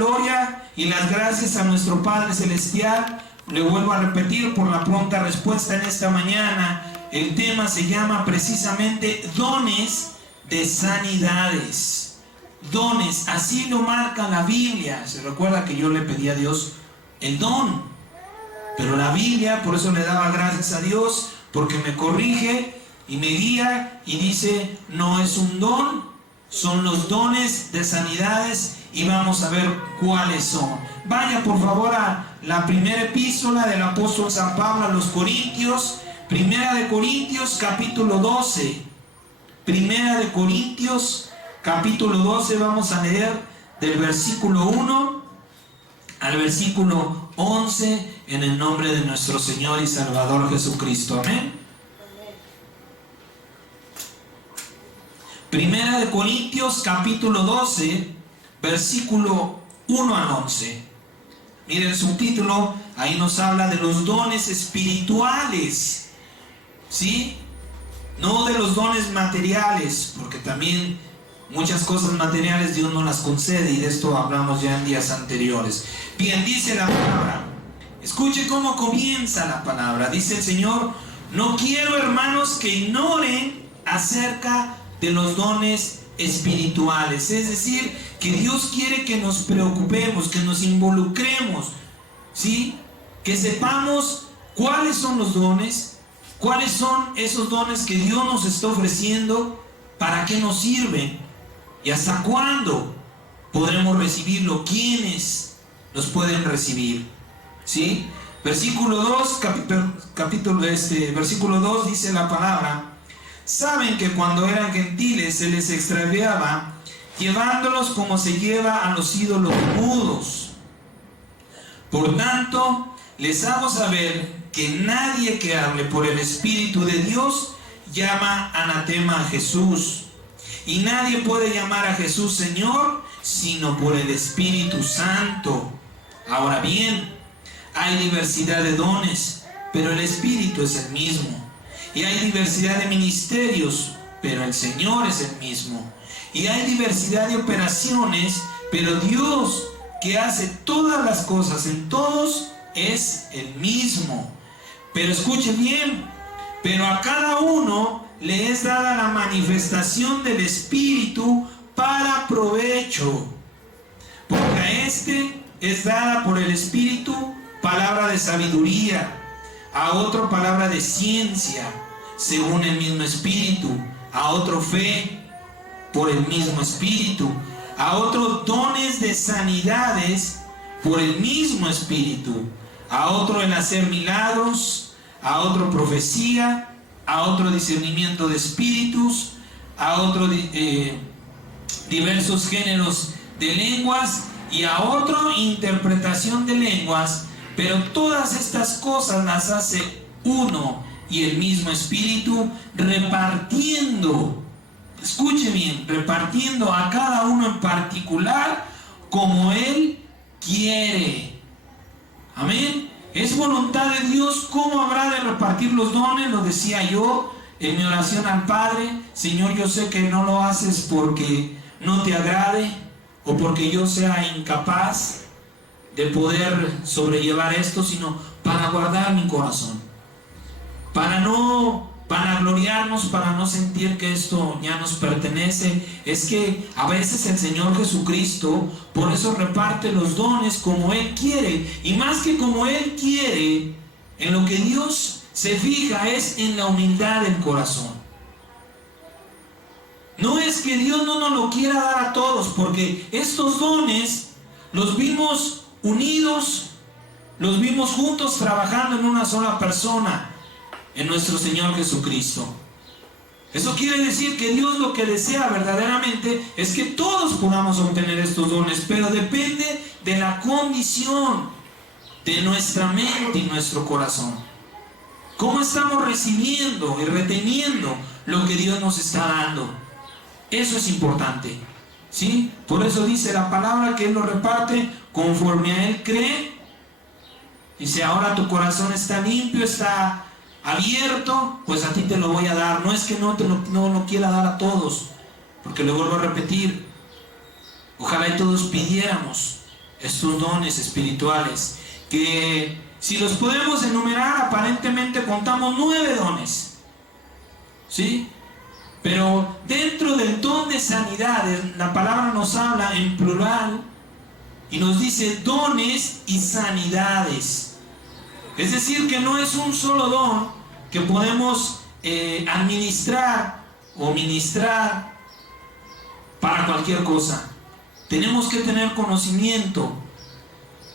gloria y las gracias a nuestro Padre Celestial. Le vuelvo a repetir por la pronta respuesta en esta mañana. El tema se llama precisamente dones de sanidades. Dones, así lo marca la Biblia. Se recuerda que yo le pedí a Dios el don, pero la Biblia, por eso le daba gracias a Dios, porque me corrige y me guía y dice, no es un don, son los dones de sanidades, y vamos a ver cuáles son. Vaya por favor a la primera epístola del apóstol San Pablo a los Corintios, Primera de Corintios capítulo 12. Primera de Corintios capítulo 12, vamos a leer del versículo 1 al versículo 11 en el nombre de nuestro Señor y Salvador Jesucristo. Amén. Primera de Corintios capítulo 12, versículo 1 al 11. Miren el subtítulo, ahí nos habla de los dones espirituales, ¿sí? No de los dones materiales, porque también muchas cosas materiales Dios no las concede, y de esto hablamos ya en días anteriores. Bien, dice la palabra, escuche cómo comienza la palabra. Dice el Señor, no quiero, hermanos, que ignoren acerca de los dones espirituales. Es decir, que Dios quiere que nos preocupemos, que nos involucremos, ¿sí? Que sepamos cuáles son los dones, cuáles son esos dones que Dios nos está ofreciendo, para qué nos sirven y hasta cuándo podremos recibirlo, quiénes los pueden recibir, ¿sí? Versículo 2, versículo 2 dice la palabra, saben que cuando eran gentiles se les extraviaba, llevándolos como se lleva a los ídolos mudos. Por tanto, les hago saber que nadie que hable por el Espíritu de Dios llama anatema a Jesús. Y nadie puede llamar a Jesús Señor, sino por el Espíritu Santo. Ahora bien, hay diversidad de dones, pero el Espíritu es el mismo. Y hay diversidad de ministerios, pero el Señor es el mismo. Y hay diversidad de operaciones, pero Dios, que hace todas las cosas en todos, es el mismo. Pero escuche bien, pero a cada uno le es dada la manifestación del Espíritu para provecho. Porque a este es dada por el Espíritu palabra de sabiduría, a otro palabra de ciencia, según el mismo Espíritu, a otro fe, por el mismo Espíritu, a otros dones de sanidades, por el mismo Espíritu, a otro el hacer milagros, a otro profecía, a otro discernimiento de espíritus, a otro diversos géneros de lenguas, y a otro interpretación de lenguas. Pero todas estas cosas las hace uno y el mismo Espíritu, repartiendo, escuche bien, repartiendo a cada uno en particular como Él quiere. Amén. Es voluntad de Dios cómo habrá de repartir los dones. Lo decía yo en mi oración al Padre. Señor, yo sé que no lo haces porque no te agrade o porque yo sea incapaz de poder sobrellevar esto, sino para guardar mi corazón, para gloriarnos, para no sentir que esto ya nos pertenece. Es que a veces el Señor Jesucristo por eso reparte los dones como Él quiere, y más que como Él quiere, en lo que Dios se fija es en la humildad del corazón. No es que Dios no nos lo quiera dar a todos, porque estos dones los vimos unidos, los vimos juntos trabajando en una sola persona, en nuestro Señor Jesucristo. Eso quiere decir que Dios lo que desea verdaderamente es que todos podamos obtener estos dones, pero depende de la condición de nuestra mente y nuestro corazón. ¿Cómo estamos recibiendo y reteniendo lo que Dios nos está dando? Eso es importante, ¿sí? Por eso dice la palabra que Él lo reparte conforme a Él cree. Dice, ahora tu corazón está limpio, está abierto, pues a ti te lo voy a dar. No es que no lo quiera dar a todos, porque le vuelvo a repetir, ojalá y todos pidiéramos estos dones espirituales, que si los podemos enumerar, aparentemente contamos 9 dones, ¿sí? Pero dentro del don de sanidades, la palabra nos habla en plural y nos dice dones y sanidades. Es decir, que no es un solo don que podemos administrar o ministrar para cualquier cosa. Tenemos que tener conocimiento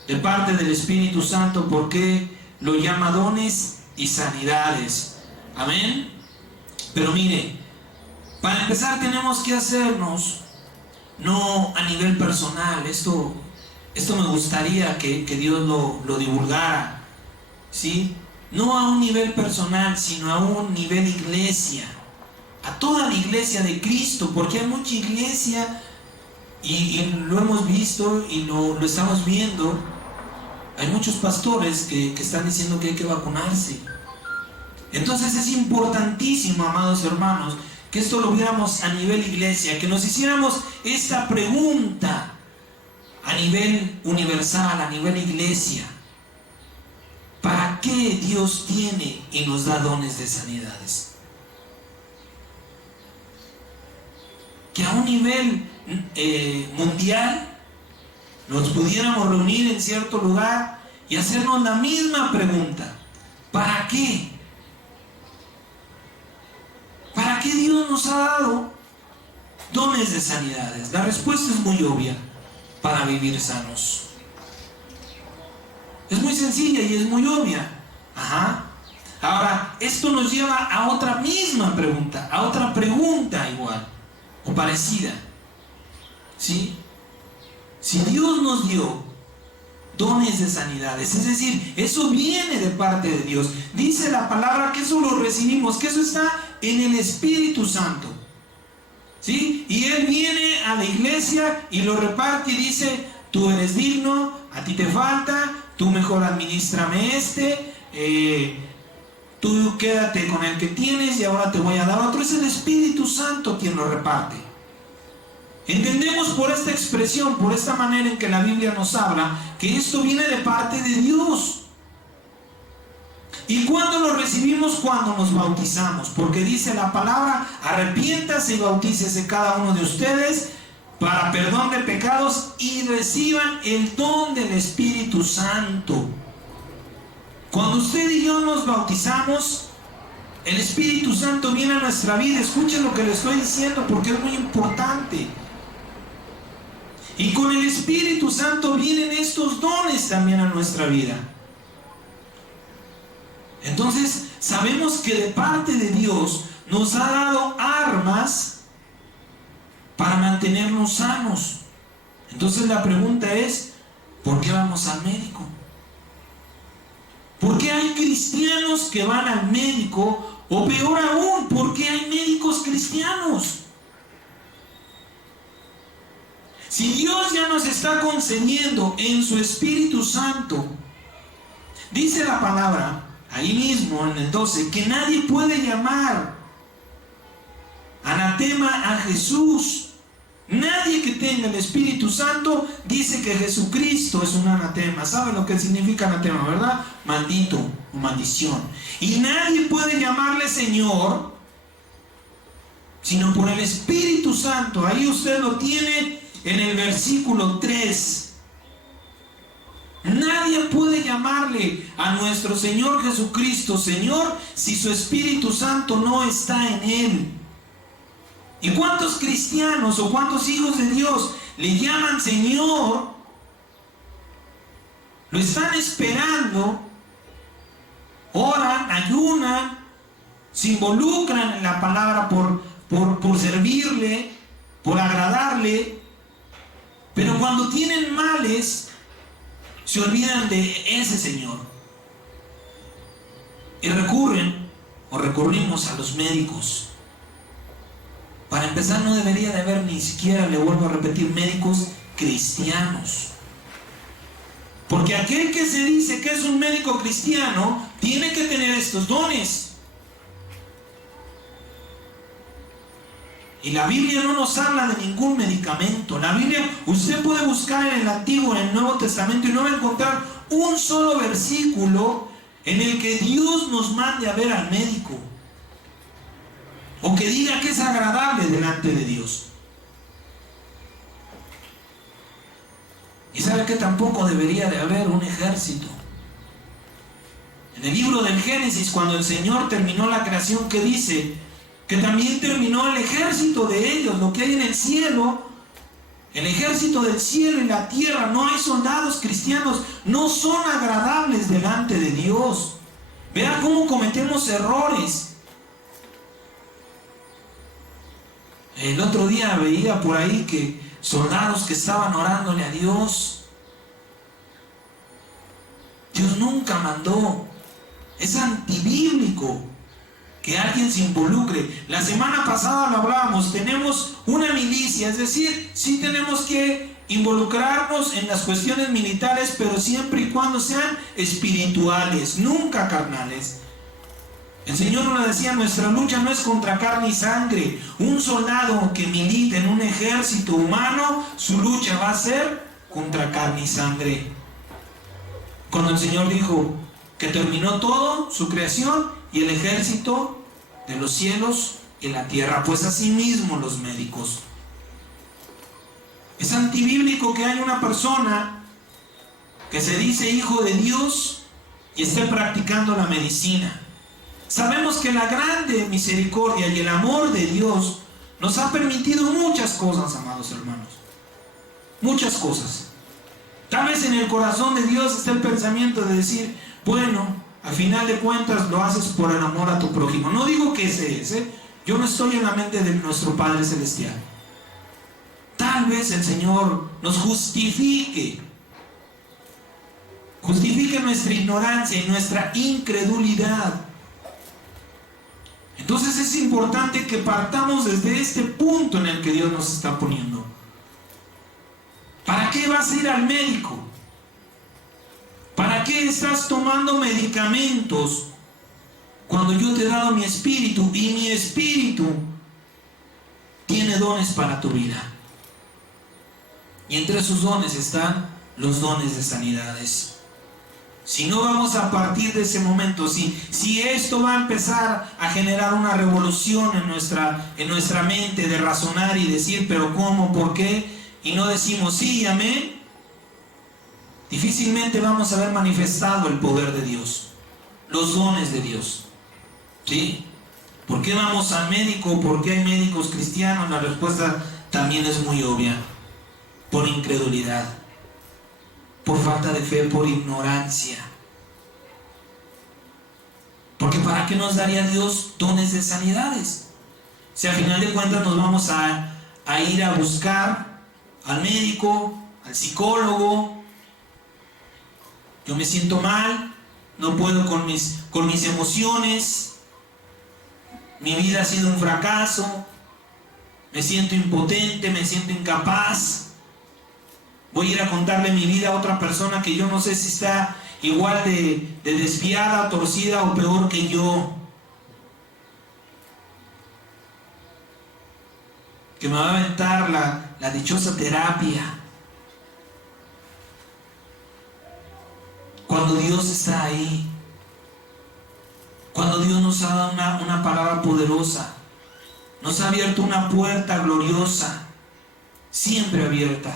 de parte del Espíritu Santo porque lo llama dones y sanidades. Amén. Pero mire, para empezar tenemos que hacernos, no a nivel personal, esto me gustaría que Dios lo divulgara, ¿sí? No a un nivel personal, sino a un nivel iglesia, a toda la iglesia de Cristo, porque hay mucha iglesia y lo hemos visto y lo estamos viendo. Hay muchos pastores que están diciendo que hay que vacunarse. Entonces es importantísimo, amados hermanos, que esto lo viéramos a nivel iglesia, que nos hiciéramos esta pregunta a nivel universal, a nivel iglesia. ¿Para qué Dios tiene y nos da dones de sanidades? Que a un nivel mundial nos pudiéramos reunir en cierto lugar y hacernos la misma pregunta. ¿Para qué? ¿Para qué Dios nos ha dado dones de sanidades? La respuesta es muy obvia: para vivir sanos. Es muy sencilla y es muy obvia. Ahora, esto nos lleva a otra misma pregunta, a otra pregunta igual o parecida, ¿sí? Si Dios nos dio dones de sanidades, es decir, eso viene de parte de Dios. Dice la palabra que eso lo recibimos, que eso está en el Espíritu Santo, ¿sí? Y Él viene a la iglesia y lo reparte y dice: tú eres digno, a ti te falta, tú mejor administrame tú quédate con el que tienes y ahora te voy a dar otro. Es el Espíritu Santo quien lo reparte. Entendemos por esta expresión, por esta manera en que la Biblia nos habla, que esto viene de parte de Dios. ¿Y cuándo lo recibimos? Cuando nos bautizamos, porque dice la palabra: arrepiéntase y bautícese cada uno de ustedes para perdón de pecados y reciban el don del Espíritu Santo. Cuando usted y yo nos bautizamos, el Espíritu Santo viene a nuestra vida. Escuchen lo que le estoy diciendo porque es muy importante. Y con el Espíritu Santo vienen estos dones también a nuestra vida. Entonces sabemos que de parte de Dios nos ha dado armas para mantenernos sanos. Entonces la pregunta es: ¿por qué vamos al médico? ¿Por qué hay cristianos que van al médico? O peor aún, ¿por qué hay médicos cristianos? Si Dios ya nos está concediendo en su Espíritu Santo, dice la palabra ahí mismo en el 12, que nadie puede llamar anatema a Jesús. Nadie que tenga el Espíritu Santo dice que Jesucristo es un anatema. ¿Sabe lo que significa anatema, verdad? Maldito o maldición. Y nadie puede llamarle Señor sino por el Espíritu Santo. Ahí usted lo tiene en el versículo 3. Nadie puede llamarle a nuestro Señor Jesucristo Señor si su Espíritu Santo no está en Él. ¿Y cuántos cristianos o cuántos hijos de Dios le llaman Señor? Lo están esperando, oran, ayunan, se involucran en la palabra por servirle, por agradarle, pero cuando tienen males, se olvidan de ese Señor y recurrimos a los médicos. Para empezar, no debería de haber ni siquiera, le vuelvo a repetir, médicos cristianos, porque aquel que se dice que es un médico cristiano tiene que tener estos dones. Y la Biblia no nos habla de ningún medicamento. La Biblia, usted puede buscar en el Antiguo, en el Nuevo Testamento, y no va a encontrar un solo versículo en el que Dios nos mande a ver al médico, o que diga que es agradable delante de Dios. Y sabe que tampoco debería de haber un ejército. En el libro del Génesis, cuando el Señor terminó la creación, ¿qué dice? Que también terminó el ejército de ellos, lo que hay en el cielo, el ejército del cielo y la tierra. No hay soldados cristianos, no son agradables delante de Dios. Vea cómo cometemos errores. El otro día veía por ahí que soldados que estaban orándole a Dios. Dios nunca mandó. Es antibíblico que alguien se involucre. La semana pasada lo hablábamos, tenemos una milicia, es decir, sí tenemos que involucrarnos en las cuestiones militares, pero siempre y cuando sean espirituales, nunca carnales. El Señor nos decía, nuestra lucha no es contra carne y sangre. Un soldado que milita en un ejército humano, su lucha va a ser contra carne y sangre. Cuando el Señor dijo que terminó todo, su creación y el ejército de los cielos y la tierra, pues así mismo los médicos. Es antibíblico que haya una persona que se dice hijo de Dios y esté practicando la medicina. Sabemos que la grande misericordia y el amor de Dios nos ha permitido muchas cosas, amados hermanos. Muchas cosas. Tal vez en el corazón de Dios está el pensamiento de decir, bueno, al final de cuentas lo haces por el amor a tu prójimo. No digo que ese es, yo no estoy en la mente de nuestro Padre Celestial. Tal vez el Señor nos justifique nuestra ignorancia y nuestra incredulidad. Entonces es importante que partamos desde este punto en el que Dios nos está poniendo. ¿Para qué vas a ir al médico? ¿Para qué estás tomando medicamentos cuando yo te he dado mi espíritu y mi espíritu tiene dones para tu vida? Y entre esos dones están los dones de sanidades. Si no vamos a partir de ese momento, si esto va a empezar a generar una revolución en nuestra mente de razonar y decir, pero ¿cómo? ¿Por qué? Y no decimos sí y amén, difícilmente vamos a ver manifestado el poder de Dios, los dones de Dios. ¿Sí? ¿Por qué vamos al médico? ¿Por qué hay médicos cristianos? La respuesta también es muy obvia. Por incredulidad, por falta de fe, por ignorancia. Porque ¿para qué nos daría Dios dones de sanidades? Si al final de cuentas nos vamos a ir a buscar al médico, al psicólogo. Yo me siento mal, no puedo con mis emociones, mi vida ha sido un fracaso, me siento impotente, me siento incapaz. Voy a ir a contarle mi vida a otra persona que yo no sé si está igual de desviada, torcida o peor que yo. Que me va a aventar la dichosa terapia. Cuando Dios está ahí. Cuando Dios nos ha dado una palabra poderosa. Nos ha abierto una puerta gloriosa. Siempre abierta.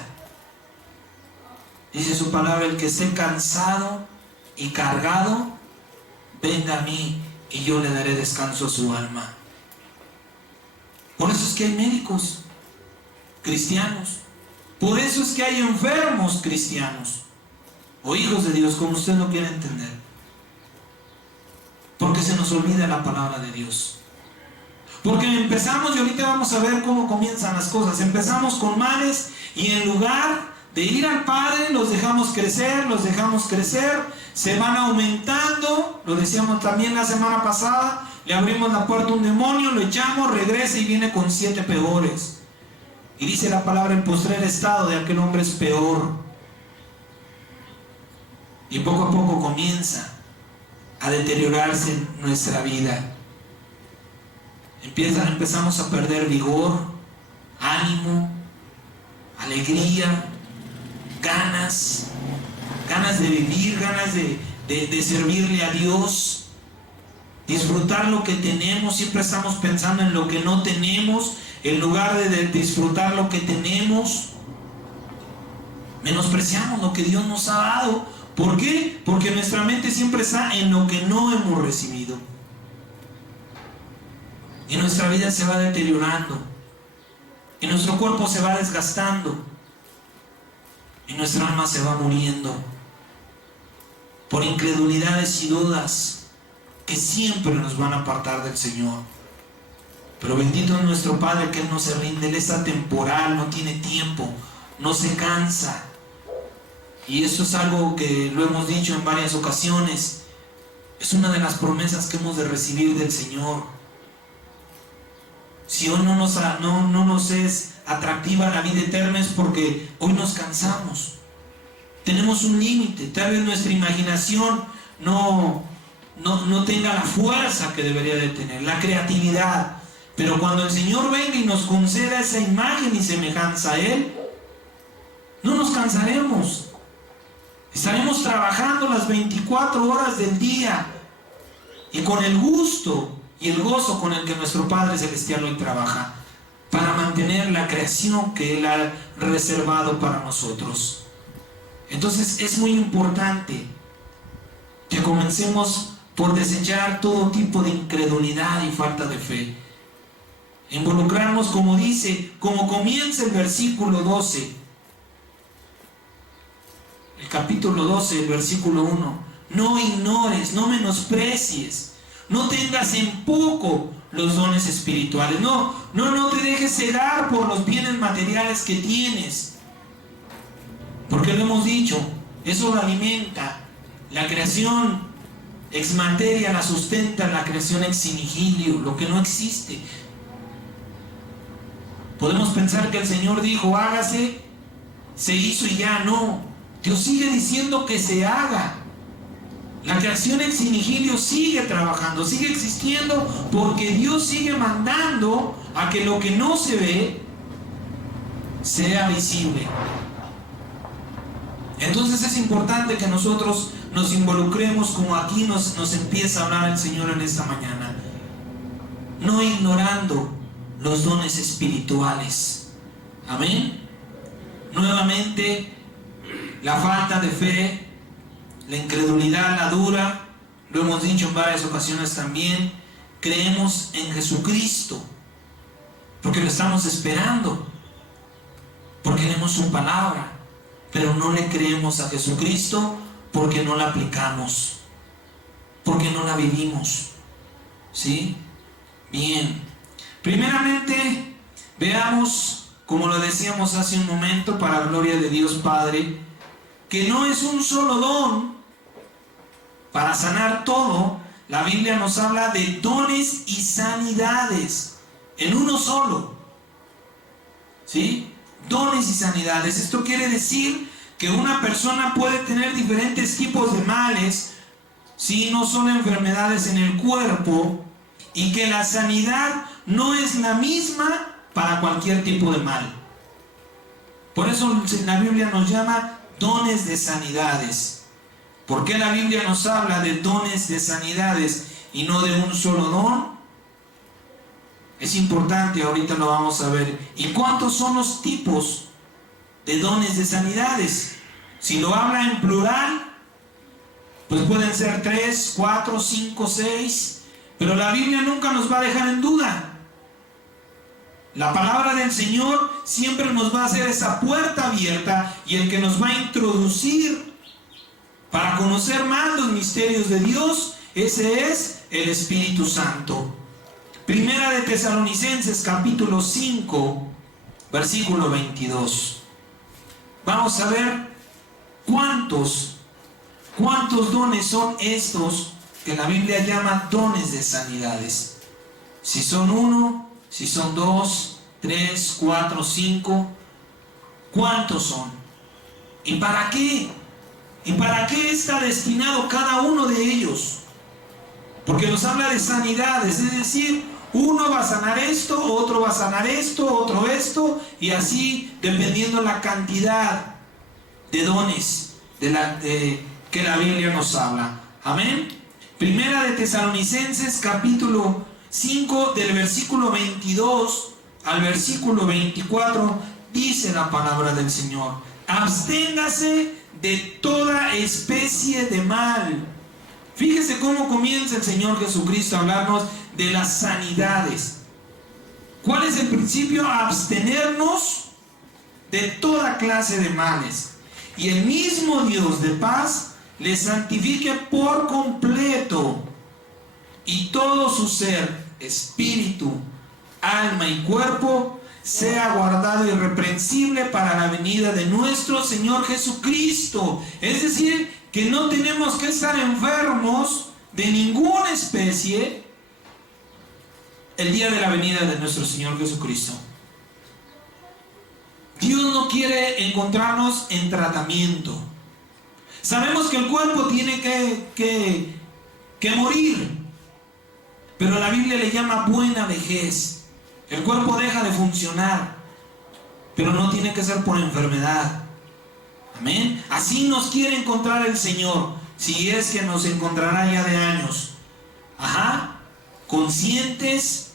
Dice su palabra, el que esté cansado y cargado, venga a mí y yo le daré descanso a su alma. Por eso es que hay médicos cristianos. Por eso es que hay enfermos cristianos. O hijos de Dios, como usted lo quiera entender. Porque se nos olvida la palabra de Dios. Porque empezamos, y ahorita vamos a ver cómo comienzan las cosas. Empezamos con males y en lugar de ir al Padre, los dejamos crecer, se van aumentando. Lo decíamos también la semana pasada, le abrimos la puerta a un demonio, lo echamos, regresa y viene con 7 peores. Y dice la palabra, el postrer estado de aquel hombre es peor. Y poco a poco comienza a deteriorarse nuestra vida. Empezamos a perder vigor, ánimo, alegría, ganas de vivir, ganas de servirle a Dios, disfrutar lo que tenemos. Siempre estamos pensando en lo que no tenemos, en lugar de disfrutar lo que tenemos. Menospreciamos lo que Dios nos ha dado. ¿Por qué? Porque nuestra mente siempre está en lo que no hemos recibido. Y nuestra vida se va deteriorando. Y nuestro cuerpo se va desgastando. Y nuestra alma se va muriendo. Por incredulidades y dudas que siempre nos van a apartar del Señor. Pero bendito es nuestro Padre, que Él no se rinde. Él es atemporal, no tiene tiempo, no se cansa. Y eso es algo que lo hemos dicho en varias ocasiones. Es una de las promesas que hemos de recibir del Señor. Si hoy no nos es atractiva la vida eterna, es porque hoy nos cansamos. Tenemos un límite. Tal vez nuestra imaginación no tenga la fuerza que debería de tener, la creatividad. Pero cuando el Señor venga y nos conceda esa imagen y semejanza a Él, no nos cansaremos. Estaremos trabajando las 24 horas del día, y con el gusto y el gozo con el que nuestro Padre Celestial hoy trabaja para mantener la creación que Él ha reservado para nosotros. Entonces es muy importante que comencemos por desechar todo tipo de incredulidad y falta de fe. Involucrarnos, como comienza el versículo 12. El capítulo 12, el versículo 1. No ignores, no menosprecies, no tengas en poco los dones espirituales. No te dejes cegar por los bienes materiales que tienes. Porque lo hemos dicho, eso lo alimenta. La creación ex materia la sustenta la creación ex nihilo, lo que no existe. Podemos pensar que el Señor dijo, hágase, se hizo y ya. No. Dios sigue diciendo que se haga. La creación ex nihilo sigue trabajando, sigue existiendo, porque Dios sigue mandando a que lo que no se ve sea visible. Entonces es importante que nosotros nos involucremos, como aquí nos empieza a hablar el Señor en esta mañana, no ignorando los dones espirituales. Amén. Nuevamente, la falta de fe, la incredulidad, la dura, lo hemos dicho en varias ocasiones también. Creemos en Jesucristo porque lo estamos esperando, porque leemos su palabra, pero no le creemos a Jesucristo porque no la aplicamos, porque no la vivimos. ¿Sí? Bien. Primeramente, veamos, como lo decíamos hace un momento, para gloria de Dios Padre, que no es un solo don para sanar todo. La Biblia nos habla de dones y sanidades en uno solo. ¿Sí? Dones y sanidades. Esto quiere decir que una persona puede tener diferentes tipos de males, ¿sí? No son enfermedades en el cuerpo, y que la sanidad no es la misma para cualquier tipo de mal. Por eso la Biblia nos llama dones de sanidades. ¿Por qué la Biblia nos habla de dones de sanidades y no de un solo don? Es importante, ahorita lo vamos a ver. ¿Y cuántos son los tipos de dones de sanidades? Si lo habla en plural, pues pueden ser 3, 4, 5, 6. Pero la Biblia nunca nos va a dejar en duda. La palabra del Señor siempre nos va a hacer esa puerta abierta, y el que nos va a introducir para conocer más los misterios de Dios, ese es el Espíritu Santo. Primera de Tesalonicenses, capítulo 5, versículo 22. Vamos a ver cuántos dones son estos que la Biblia llama dones de sanidades. Si son 1, si son 2, 3, 4, 5, ¿cuántos son? ¿Y para qué? ¿Y para qué está destinado cada uno de ellos? Porque nos habla de sanidades, es decir, Uno va a sanar esto, otro va a sanar esto, otro esto, y así dependiendo la cantidad de dones que la Biblia nos habla. Amén. Primera de Tesalonicenses capítulo 5 del versículo 22 al versículo 24 dice la palabra del Señor: absténgase de toda especie de mal. Fíjese cómo comienza el Señor Jesucristo a hablarnos de las sanidades. ¿Cuál es el principio? Abstenernos de toda clase de males. Y el mismo Dios de paz les santifique por completo, y todo su ser, espíritu, alma y cuerpo, sea guardado irreprensible para la venida de nuestro Señor Jesucristo. Es decir, que no tenemos que estar enfermos de ninguna especie el día de la venida de nuestro Señor Jesucristo. Dios no quiere encontrarnos en tratamiento. Sabemos que el cuerpo tiene que morir, pero la Biblia le llama buena vejez. El cuerpo deja de funcionar, pero no tiene que ser por enfermedad. Amén. Así nos quiere encontrar el Señor, si es que nos encontrará ya de años. Conscientes,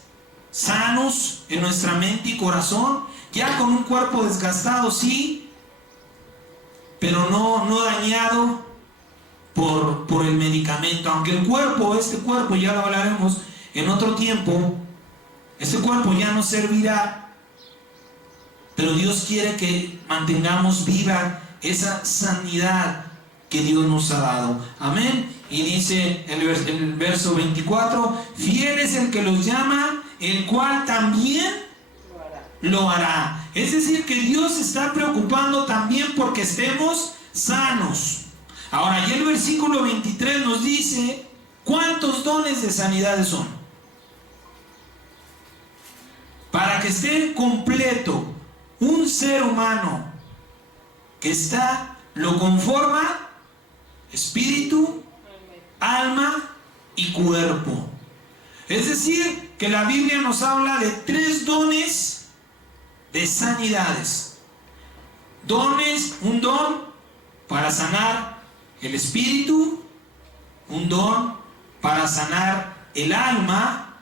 sanos en nuestra mente y corazón, ya con un cuerpo desgastado, sí, pero no dañado por el medicamento. Aunque el cuerpo, este cuerpo, ya lo hablaremos en otro tiempo, este cuerpo ya no servirá, pero Dios quiere que mantengamos viva esa sanidad que Dios nos ha dado. Amén. Y dice el verso 24: fiel es el que los llama, el cual también lo hará. Es decir, que Dios se está preocupando también porque estemos sanos. Ahora, ya el versículo 23 nos dice cuántos dones de sanidades son. Para que esté completo un ser humano que lo conforma espíritu, alma y cuerpo. Es decir, que la Biblia nos habla de 3 dones de sanidades. Un don para sanar el espíritu, un don para sanar el alma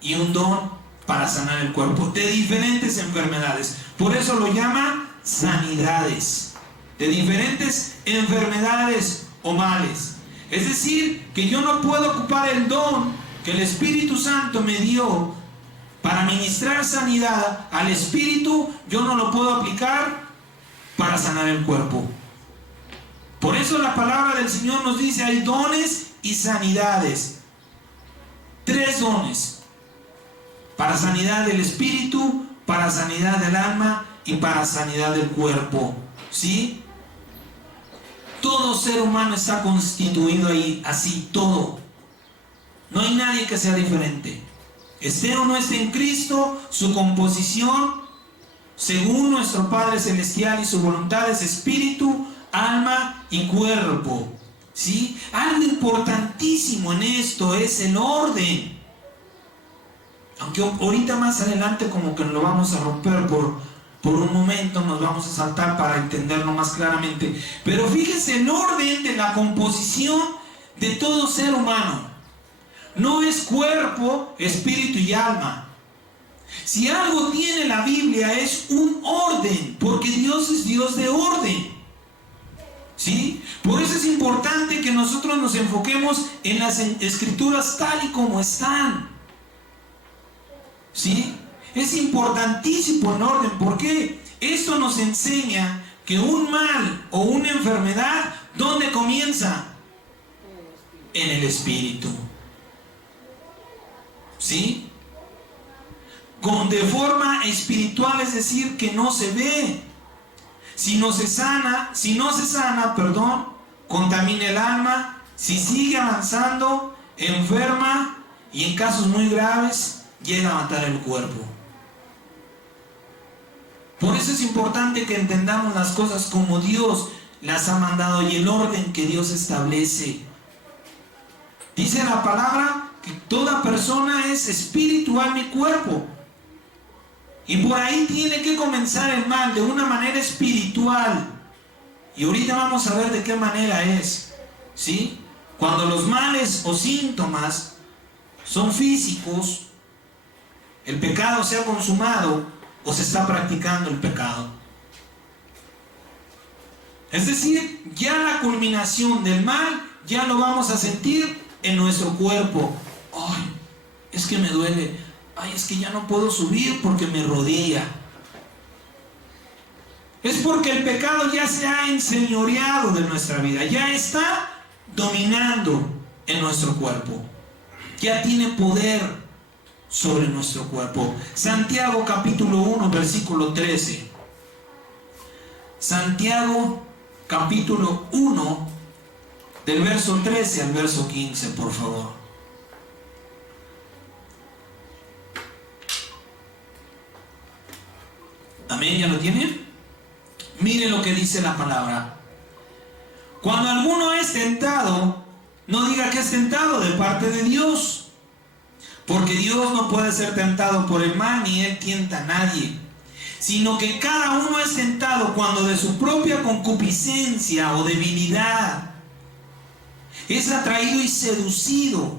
y un don para sanar el cuerpo, de diferentes enfermedades. Por eso lo llama sanidades, de diferentes enfermedades o males. Es decir, que yo no puedo ocupar el don que el Espíritu Santo me dio para ministrar sanidad al espíritu, yo no lo puedo aplicar para sanar el cuerpo. Por eso la palabra del Señor nos dice: hay dones y sanidades. 3 dones: para sanidad del espíritu, para sanidad del alma y para sanidad del cuerpo. ¿Sí? Todo ser humano está constituido ahí, así, todo. No hay nadie que sea diferente. Esté o no esté en Cristo, su composición, según nuestro Padre Celestial y su voluntad, es espíritu, alma y cuerpo. ¿Sí? Algo importantísimo en esto es el orden. Aunque ahorita más adelante como que lo vamos a romper por un momento, nos vamos a saltar para entenderlo más claramente. Pero fíjese el orden de la composición de todo ser humano. No es cuerpo, espíritu y alma. Si algo tiene la Biblia es un orden, porque Dios es Dios de orden. ¿Sí? Por eso es importante que nosotros nos enfoquemos en las escrituras tal y como están. ¿Sí? Es importantísimo el orden. ¿Por qué? Esto nos enseña que un mal o una enfermedad, ¿dónde comienza? En el espíritu. ¿Sí? De forma espiritual, es decir, que no se ve. Si no se sana, contamina el alma. Si sigue avanzando, enferma y en casos muy graves llega a matar el cuerpo. Por eso es importante que entendamos las cosas como Dios las ha mandado y el orden que Dios establece. Dice la palabra que toda persona es espíritu, alma y cuerpo. Y por ahí tiene que comenzar el mal, de una manera espiritual. Y ahorita vamos a ver de qué manera es, ¿sí? Cuando los males o síntomas son físicos, el pecado se ha consumado o se está practicando el pecado. Es decir, ya la culminación del mal ya lo vamos a sentir en nuestro cuerpo. Ay, es que me duele. Ay, es que ya no puedo subir porque me rodilla. Es porque el pecado ya se ha enseñoreado de nuestra vida, ya está dominando en nuestro cuerpo, ya tiene poder sobre nuestro cuerpo. Santiago capítulo 1 versículo 13. Santiago capítulo 1 del verso 13 al verso 15, por favor. Amén, ¿ya lo tienen? Mire lo que dice la palabra. Cuando alguno es tentado, no diga que es tentado de parte de Dios, porque Dios no puede ser tentado por el mal, ni Él tienta a nadie, sino que cada uno es tentado cuando de su propia concupiscencia o debilidad es atraído y seducido.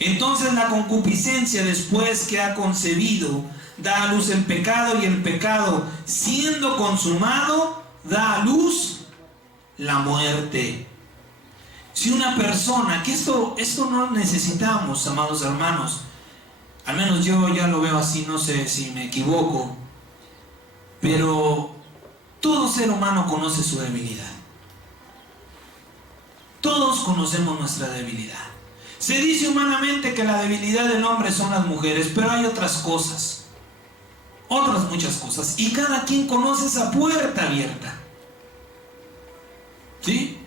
Entonces la concupiscencia, después que ha concebido, da a luz el pecado, y el pecado, siendo consumado, da a luz la muerte. Si una persona, que esto no necesitamos, amados hermanos, al menos yo ya lo veo así, no sé si me equivoco, pero todo ser humano conoce su debilidad. Todos conocemos nuestra debilidad. Se dice humanamente que la debilidad del hombre son las mujeres, pero hay otras cosas, otras muchas cosas, y cada quien conoce esa puerta abierta, ¿sí?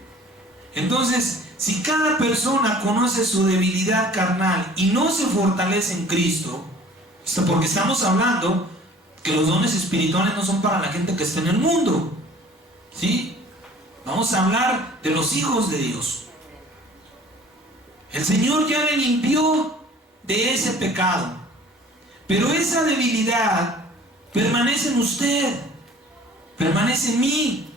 Entonces, si cada persona conoce su debilidad carnal y no se fortalece en Cristo, porque estamos hablando que los dones espirituales no son para la gente que está en el mundo, ¿sí? Vamos a hablar de los hijos de Dios. El Señor ya le limpió de ese pecado, pero esa debilidad permanece en usted, permanece en mí.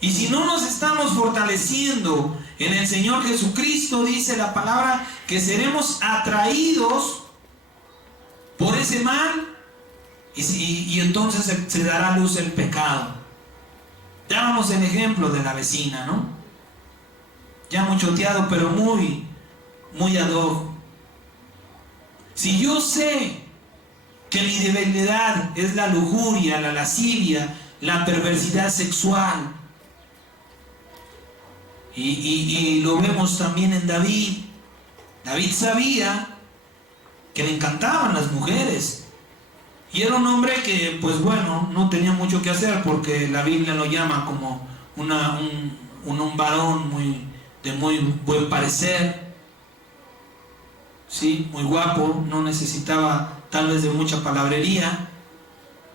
Y si no nos estamos fortaleciendo en el Señor Jesucristo, dice la palabra que seremos atraídos por ese mal, y entonces se dará luz el pecado. Dábamos el ejemplo de la vecina, ¿no? Ya muy choteado, pero muy ad hoc. Si yo sé que mi debilidad es la lujuria, la lascivia, la perversidad sexual, y lo vemos también en David. David sabía que le encantaban las mujeres, y era un hombre que, pues bueno, no tenía mucho que hacer, porque la Biblia lo llama como un varón de muy buen parecer, ¿sí? Muy guapo, no necesitaba tal vez de mucha palabrería,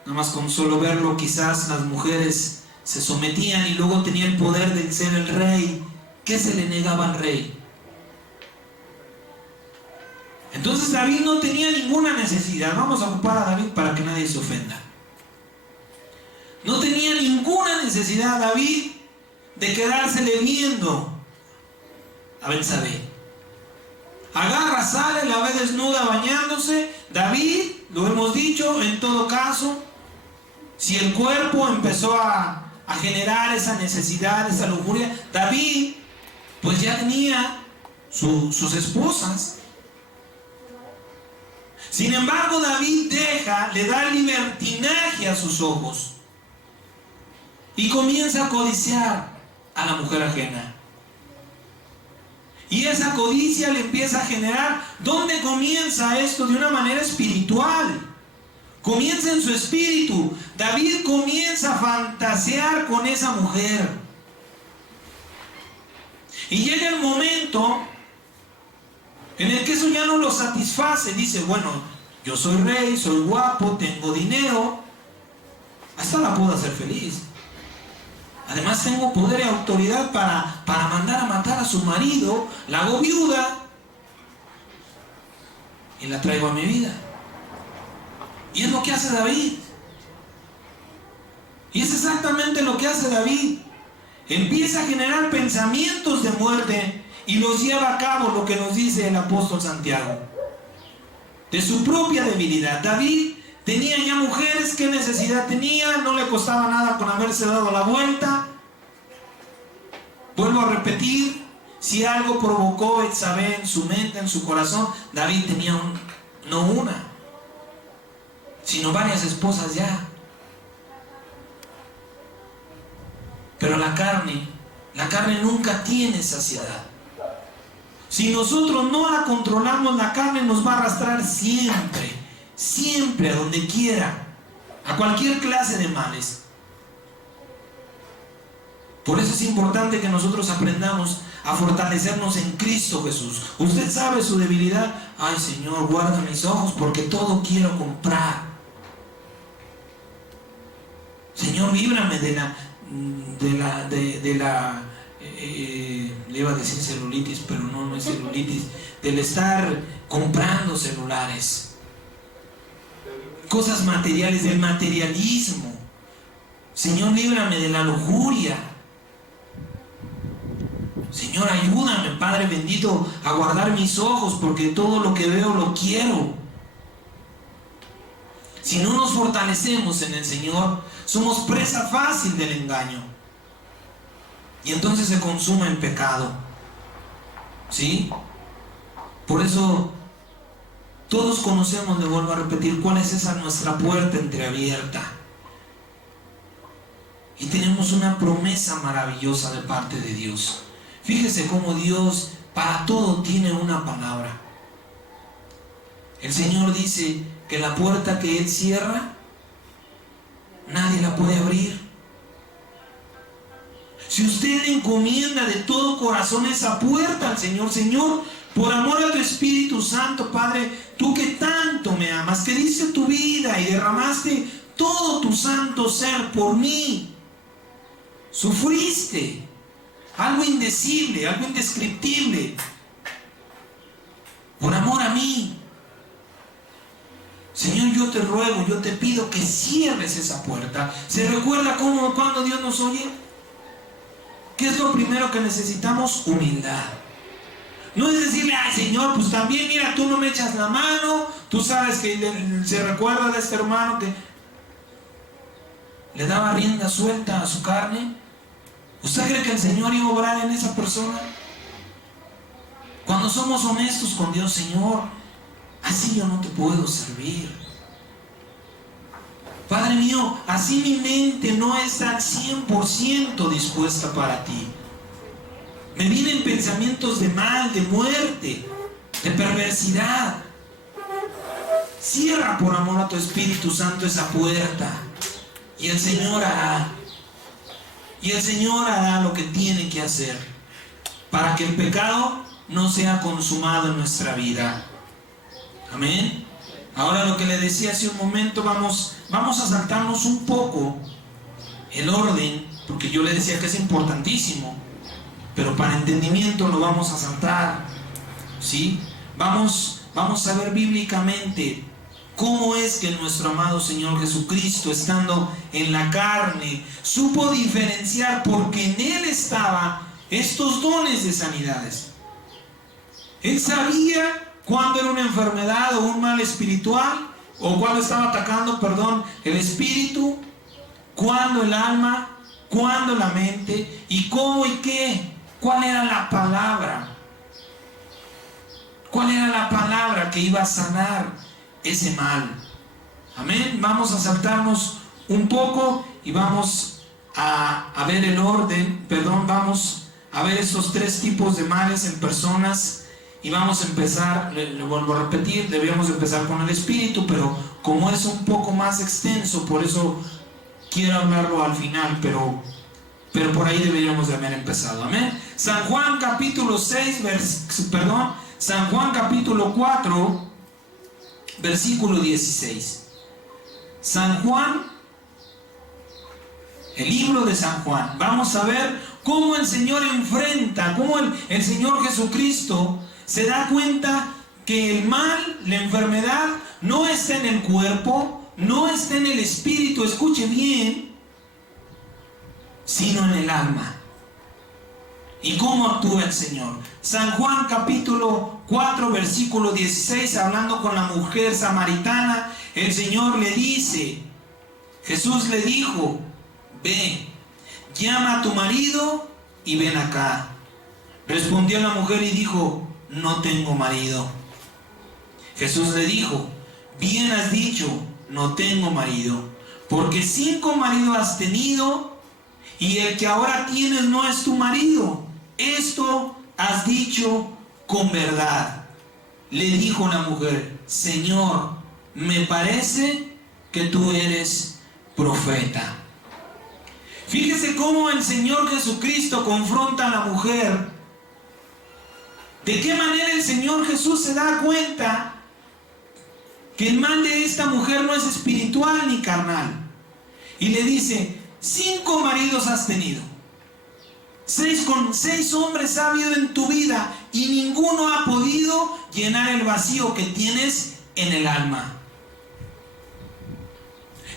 nada más con solo verlo quizás las mujeres se sometían, y luego tenía el poder de ser el rey. ¿Qué se le negaba al rey? Entonces David no tenía ninguna necesidad. Vamos a ocupar a David para que nadie se ofenda. No tenía ninguna necesidad David de quedársele viendo a Betsabé. Agarra, sale, la ve desnuda bañándose. David, lo hemos dicho, en todo caso, si el cuerpo empezó a generar esa necesidad, esa lujuria, David pues ya tenía sus esposas. Sin embargo, David le da libertinaje a sus ojos y comienza a codiciar a la mujer ajena. Y esa codicia le empieza a generar. ¿Dónde comienza esto? De una manera espiritual. Comienza en su espíritu. David comienza a fantasear con esa mujer. Y llega el momento en el que eso ya no lo satisface. Dice, bueno, yo soy rey, soy guapo, tengo dinero, hasta la puedo hacer feliz. Además tengo poder y autoridad para mandar a matar a su marido, la hago viuda. y la traigo a mi vida. Y es lo que hace David. Y es exactamente lo que hace David. Empieza a generar pensamientos de muerte y los lleva a cabo, lo que nos dice el apóstol Santiago. De su propia debilidad. David tenía ya mujeres, ¿qué necesidad tenía? No le costaba nada con haberse dado la vuelta. Vuelvo a repetir, si algo provocó Betsabé en su mente, en su corazón, David tenía no una, sino varias esposas ya. Pero la carne nunca tiene saciedad. Si nosotros no la controlamos, la carne nos va a arrastrar siempre, siempre, a donde quiera, a cualquier clase de males. Por eso es importante que nosotros aprendamos a fortalecernos en Cristo Jesús. Usted sabe su debilidad. Ay, Señor, guarda mis ojos porque todo quiero comprar. Señor, líbrame le iba a decir celulitis, pero no es celulitis, del estar comprando celulares, cosas materiales, del materialismo. Señor, líbrame de la lujuria. Señor, ayúdame, Padre bendito, a guardar mis ojos, porque todo lo que veo lo quiero. Si no nos fortalecemos en el Señor, somos presa fácil del engaño. Y entonces se consume el pecado. ¿Sí? Por eso todos conocemos, le vuelvo a repetir, cuál es esa nuestra puerta entreabierta. Y tenemos una promesa maravillosa de parte de Dios. Fíjese cómo Dios para todo tiene una palabra. El Señor dice que la puerta que Él cierra, nadie la puede abrir. Si usted encomienda de todo corazón esa puerta al Señor, Señor, por amor a tu Espíritu Santo, Padre, tú que tanto me amas, que diste tu vida y derramaste todo tu santo ser por mí, sufriste algo indecible, algo indescriptible, por amor a mí. Señor, yo te ruego, yo te pido que cierres esa puerta. ¿Se recuerda cómo cuando Dios nos oye? ¿Qué es lo primero que necesitamos? Humildad. No es decirle, ay Señor, pues también mira, tú no me echas la mano, tú sabes que se recuerda de este hermano que le daba rienda suelta a su carne. ¿Usted cree que el Señor iba a obrar en esa persona? Cuando somos honestos con Dios, Señor, así yo no te puedo servir. Padre mío, así mi mente no está al 100% dispuesta para ti. Me vienen pensamientos de mal, de muerte, de perversidad. Cierra por amor a tu Espíritu Santo esa puerta. Y el Señor hará. Y el Señor hará lo que tiene que hacer para que el pecado no sea consumado en nuestra vida. Amén. Ahora lo que le decía hace un momento, vamos a saltarnos un poco el orden, porque yo le decía que es importantísimo, pero para entendimiento lo vamos a saltar, ¿sí? Vamos a ver bíblicamente cómo es que nuestro amado Señor Jesucristo, estando en la carne, supo diferenciar, porque en Él estaban estos dones de sanidades. Él sabía cuando era una enfermedad o un mal espiritual, o cuando estaba atacando, el espíritu, cuando el alma, cuando la mente, y cómo y qué, cuál era la palabra, que iba a sanar ese mal. Amén. Vamos a saltarnos un poco y vamos a ver el orden, vamos a ver estos tres tipos de males en personas. Y vamos a empezar, le vuelvo a repetir, debíamos empezar con el espíritu, pero como es un poco más extenso, por eso quiero hablarlo al final, pero por ahí deberíamos de haber empezado. Amén. San Juan capítulo 4, versículo 16. San Juan, el libro de San Juan. Vamos a ver cómo el Señor enfrenta, cómo el Señor Jesucristo se da cuenta que el mal, la enfermedad, no está en el cuerpo, no está en el espíritu, escuche bien, sino en el alma. ¿Y cómo actúa el Señor? San Juan capítulo 4 versículo 16, hablando con la mujer samaritana, el Señor le dice, Jesús le dijo, ve, llama a tu marido y ven acá. Respondió la mujer y dijo, no tengo marido. Jesús le dijo, bien has dicho, no tengo marido, porque 5 maridos has tenido y el que ahora tienes no es tu marido. Esto has dicho con verdad. Le dijo la mujer, Señor, me parece que tú eres profeta. Fíjese cómo el Señor Jesucristo confronta a la mujer. De qué manera el Señor Jesús se da cuenta que el mal de esta mujer no es espiritual ni carnal. Y le dice, 5 maridos has tenido. 6 hombres ha habido en tu vida y ninguno ha podido llenar el vacío que tienes en el alma.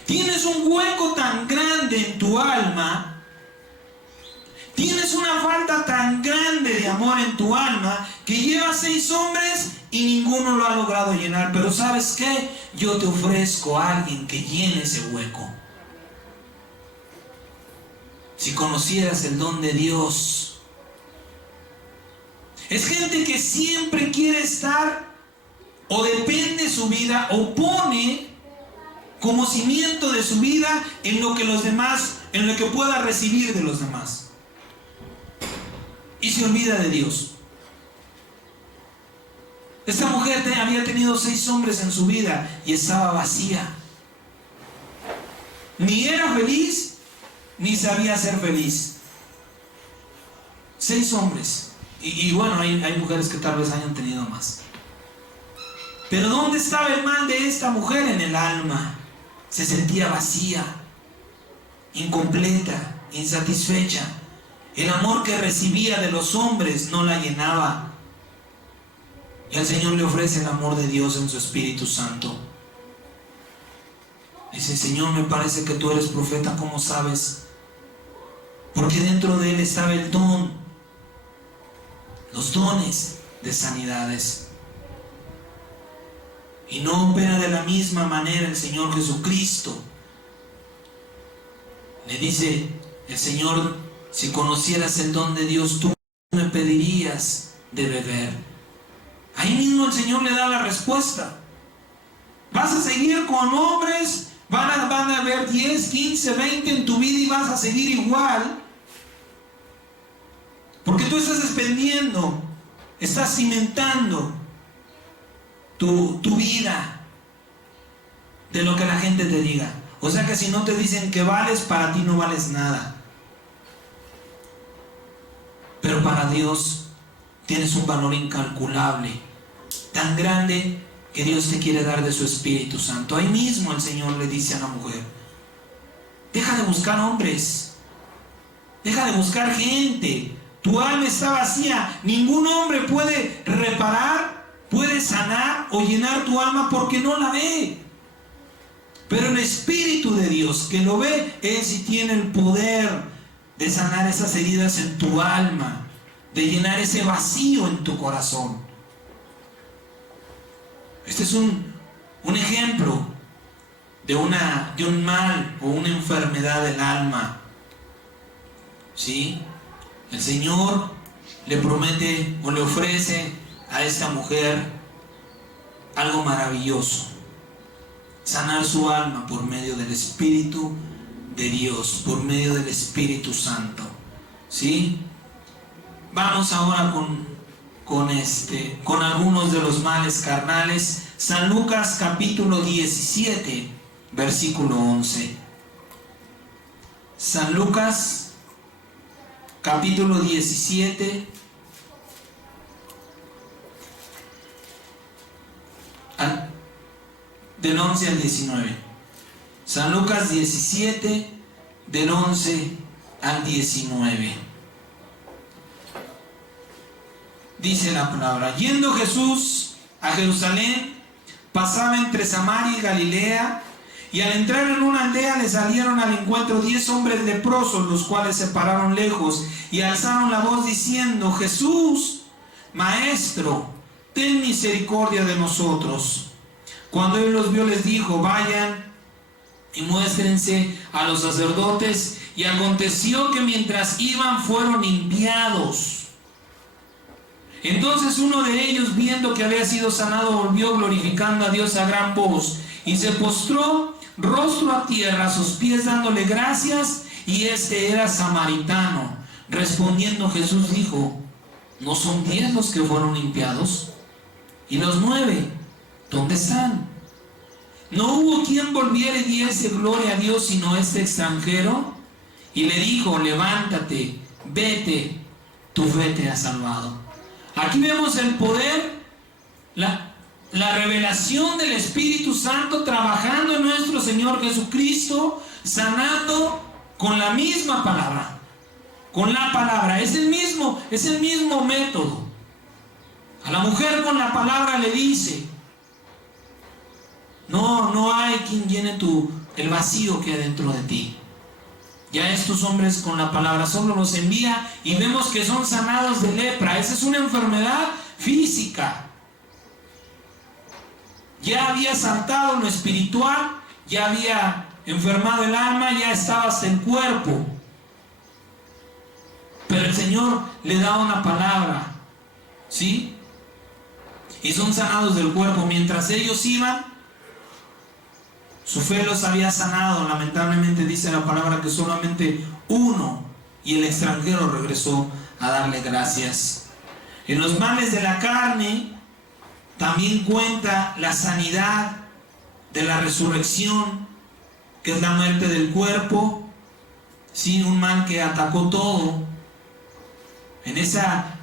Tienes un hueco tan grande en tu alma, tienes una falta tan grande de amor en tu alma que llevas 6 hombres y ninguno lo ha logrado llenar. Pero ¿sabes qué? Yo te ofrezco a alguien que llene ese hueco. Si conocieras el don de Dios. Es gente que siempre quiere estar o depende su vida o pone como cimiento de su vida en lo que los demás, en lo que pueda recibir de los demás. Y se olvida de Dios. Esta mujer había tenido 6 hombres en su vida y estaba vacía. Ni era feliz, ni sabía ser feliz. 6 hombres. Y bueno, hay mujeres que tal vez hayan tenido más. Pero ¿dónde estaba el mal de esta mujer? En el alma. Se sentía vacía, incompleta, insatisfecha. El amor que recibía de los hombres no la llenaba. Y al Señor le ofrece el amor de Dios en su Espíritu Santo. Dice, Señor, me parece que tú eres profeta, ¿cómo sabes? Porque dentro de él estaba el don, los dones de sanidades. Y no opera de la misma manera el Señor Jesucristo. Le dice el Señor, si conocieras el don de Dios, tú me pedirías de beber. Ahí mismo el Señor le da la respuesta. Vas a seguir con hombres, van a haber 10, 15, 20 en tu vida y vas a seguir igual. Porque tú estás expendiendo, estás cimentando tu vida de lo que la gente te diga. O sea que si no te dicen que vales, para ti no vales nada. Pero para Dios tienes un valor incalculable, tan grande que Dios te quiere dar de su Espíritu Santo. Ahí mismo el Señor le dice a la mujer, deja de buscar hombres, deja de buscar gente. Tu alma está vacía. Ningún hombre puede reparar, puede sanar o llenar tu alma porque no la ve. Pero el Espíritu de Dios que lo ve, Él sí tiene el poder de sanar esas heridas en tu alma, de llenar ese vacío en tu corazón. Este es un ejemplo de un mal o una enfermedad del alma. ¿Sí? El Señor le promete o le ofrece a esta mujer algo maravilloso: sanar su alma por medio del Espíritu de Dios, por medio del Espíritu Santo. ¿Sí? Vamos ahora con algunos de los males carnales. San Lucas capítulo 17, versículo 11. San Lucas capítulo 17, del 11 al 19. San Lucas 17, del 11 al 19. Dice la palabra: yendo Jesús a Jerusalén, pasaba entre Samaria y Galilea, y al entrar en una aldea le salieron al encuentro 10 hombres leprosos, los cuales se pararon lejos y alzaron la voz diciendo: Jesús, Maestro, ten misericordia de nosotros. Cuando él los vio, les dijo: vayan y muéstrense a los sacerdotes. Y aconteció que mientras iban fueron limpiados. Entonces uno de ellos, viendo que había sido sanado, volvió glorificando a Dios a gran voz, y se postró rostro a tierra a sus pies, dándole gracias, y este era samaritano. Respondiendo Jesús dijo: ¿no son 10 los que fueron limpiados? ¿Y los 9 dónde están? ¿No hubo quien volviera y diese gloria a Dios sino este extranjero? Y le dijo: levántate, vete, tu fe te ha salvado. Aquí vemos el poder, la revelación del Espíritu Santo trabajando en nuestro Señor Jesucristo, sanando con la misma palabra. Con la palabra, es el mismo método. A la mujer con la palabra le dice: no hay quien llene el vacío que hay dentro de ti. Ya estos hombres con la palabra solo los envía y vemos que son sanados de lepra. Esa es una enfermedad física. Ya había saltado lo espiritual, ya había enfermado el alma, ya estaba hasta el cuerpo. Pero el Señor le da una palabra, ¿sí? Y son sanados del cuerpo. Mientras ellos iban, su fe los había sanado. Lamentablemente dice la palabra que solamente uno, y el extranjero, regresó a darle gracias. En los males de la carne también cuenta la sanidad de la resurrección, que es la muerte del cuerpo. Sí, un mal que atacó todo. En esa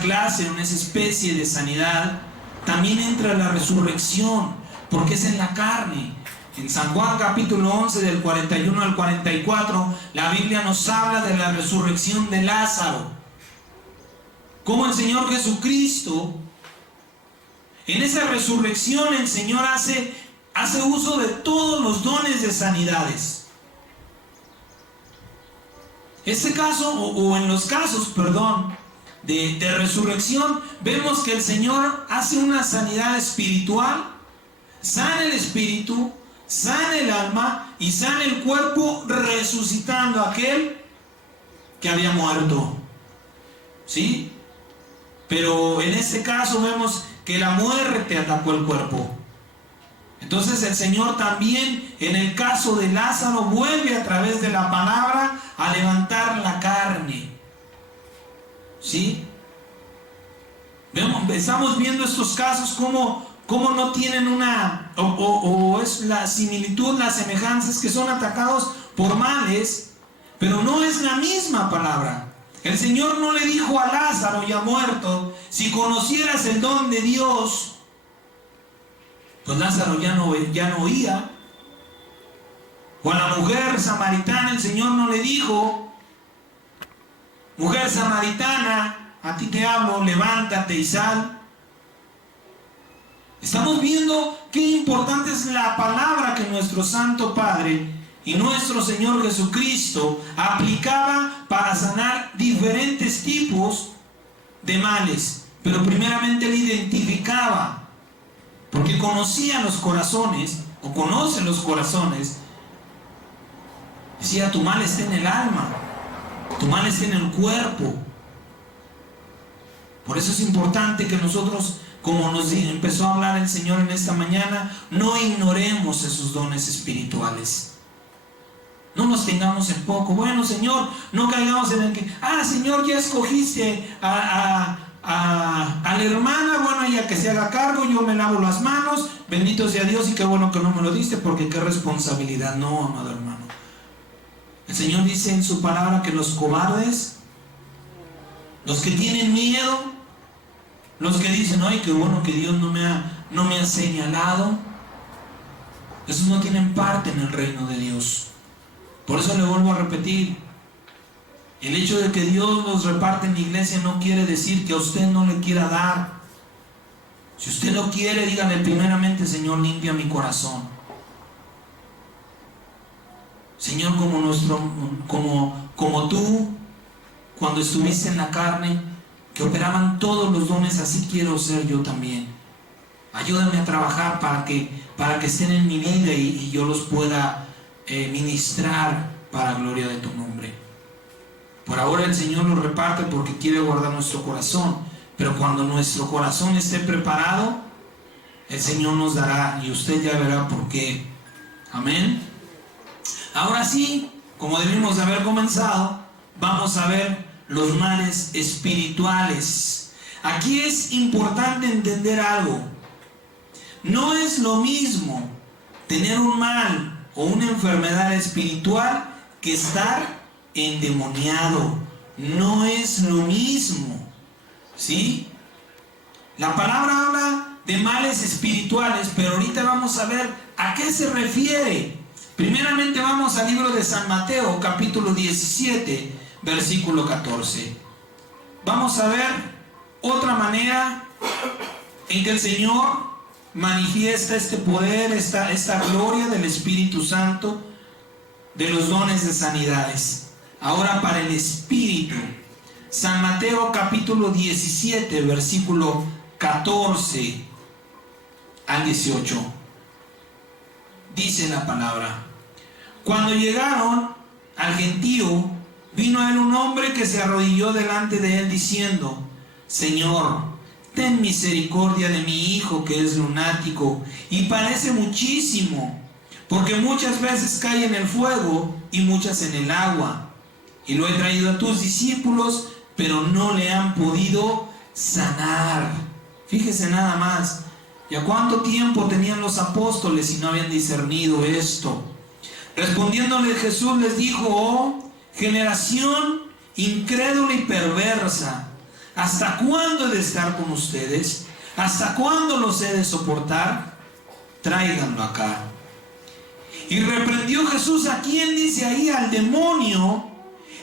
clase, en esa especie de sanidad, también entra la resurrección, porque es en la carne. En San Juan capítulo 11, del 41 al 44, la Biblia nos habla de la resurrección de Lázaro. Como el Señor Jesucristo, en esa resurrección, el Señor hace uso de todos los dones de sanidades. Este caso, o en los casos, de resurrección, vemos que el Señor hace una sanidad espiritual, sana el espíritu, sana el alma y sana el cuerpo, resucitando a aquel que había muerto. ¿Sí? Pero en este caso vemos que la muerte atacó el cuerpo. Entonces el Señor también, en el caso de Lázaro, vuelve a través de la palabra a levantar la carne. ¿Sí? Estamos viendo estos casos como no tienen es la similitud, las semejanzas, que son atacados por males, pero no es la misma palabra. El Señor no le dijo a Lázaro, ya muerto: si conocieras el don de Dios. Pues Lázaro ya no oía. O a la mujer samaritana el Señor no le dijo: mujer samaritana, a ti te hablo, levántate y sal. Estamos viendo qué importante es la palabra que nuestro Santo Padre y nuestro Señor Jesucristo aplicaba para sanar diferentes tipos de males. Pero primeramente Él identificaba, porque conocía los corazones, o conoce los corazones. Decía: tu mal está en el alma, tu mal está en el cuerpo. Por eso es importante que nosotros, como nos empezó a hablar el Señor en esta mañana, no ignoremos esos dones espirituales. No nos tengamos en poco. Bueno, Señor, no caigamos en el que: Señor, ya escogiste a la hermana, bueno, ella que se haga cargo, yo me lavo las manos, bendito sea Dios, y qué bueno que no me lo diste, porque qué responsabilidad. No, amado hermano. El Señor dice en su palabra que los cobardes, los que tienen miedo, los que dicen: ay, qué bueno que Dios no me ha señalado, esos no tienen parte en el reino de Dios. Por eso le vuelvo a repetir: El hecho de que Dios los reparte en la iglesia no quiere decir que a usted no le quiera dar. Si usted no quiere, dígale primeramente: Señor, limpia mi corazón. Señor, como tú, cuando estuviste en la carne, que operaban todos los dones, así quiero ser yo también. Ayúdame a trabajar para que estén en mi vida y yo los pueda ministrar para gloria de tu nombre. Por ahora el Señor los reparte porque quiere guardar nuestro corazón, pero cuando nuestro corazón esté preparado, el Señor nos dará, y usted ya verá por qué. Amén. Ahora sí, como debimos de haber comenzado, vamos a ver los males espirituales. Aquí es importante entender algo. No es lo mismo tener un mal o una enfermedad espiritual que estar endemoniado. No es lo mismo, ¿sí? La palabra habla de males espirituales, pero ahorita vamos a ver a qué se refiere. Primeramente vamos al libro de San Mateo, capítulo 17, versículo 14. Vamos a ver otra manera en que el Señor manifiesta este poder, esta gloria del Espíritu Santo, de los dones de sanidades. Ahora para el Espíritu, San Mateo capítulo 17, versículo 14 al 18. Dice la palabra: cuando llegaron al gentío, vino a él un hombre que se arrodilló delante de él diciendo: Señor, ten misericordia de mi hijo, que es lunático y padece muchísimo, porque muchas veces cae en el fuego y muchas en el agua. Y lo he traído a tus discípulos, pero no le han podido sanar. Fíjese nada más. ¿Ya cuánto tiempo tenían los apóstoles y no habían discernido esto? Respondiéndole Jesús les dijo: oh, generación incrédula y perversa, ¿hasta cuándo he de estar con ustedes? ¿Hasta cuándo los he de soportar? Tráiganlo acá. Y reprendió Jesús, ¿a quién? Dice ahí, al demonio,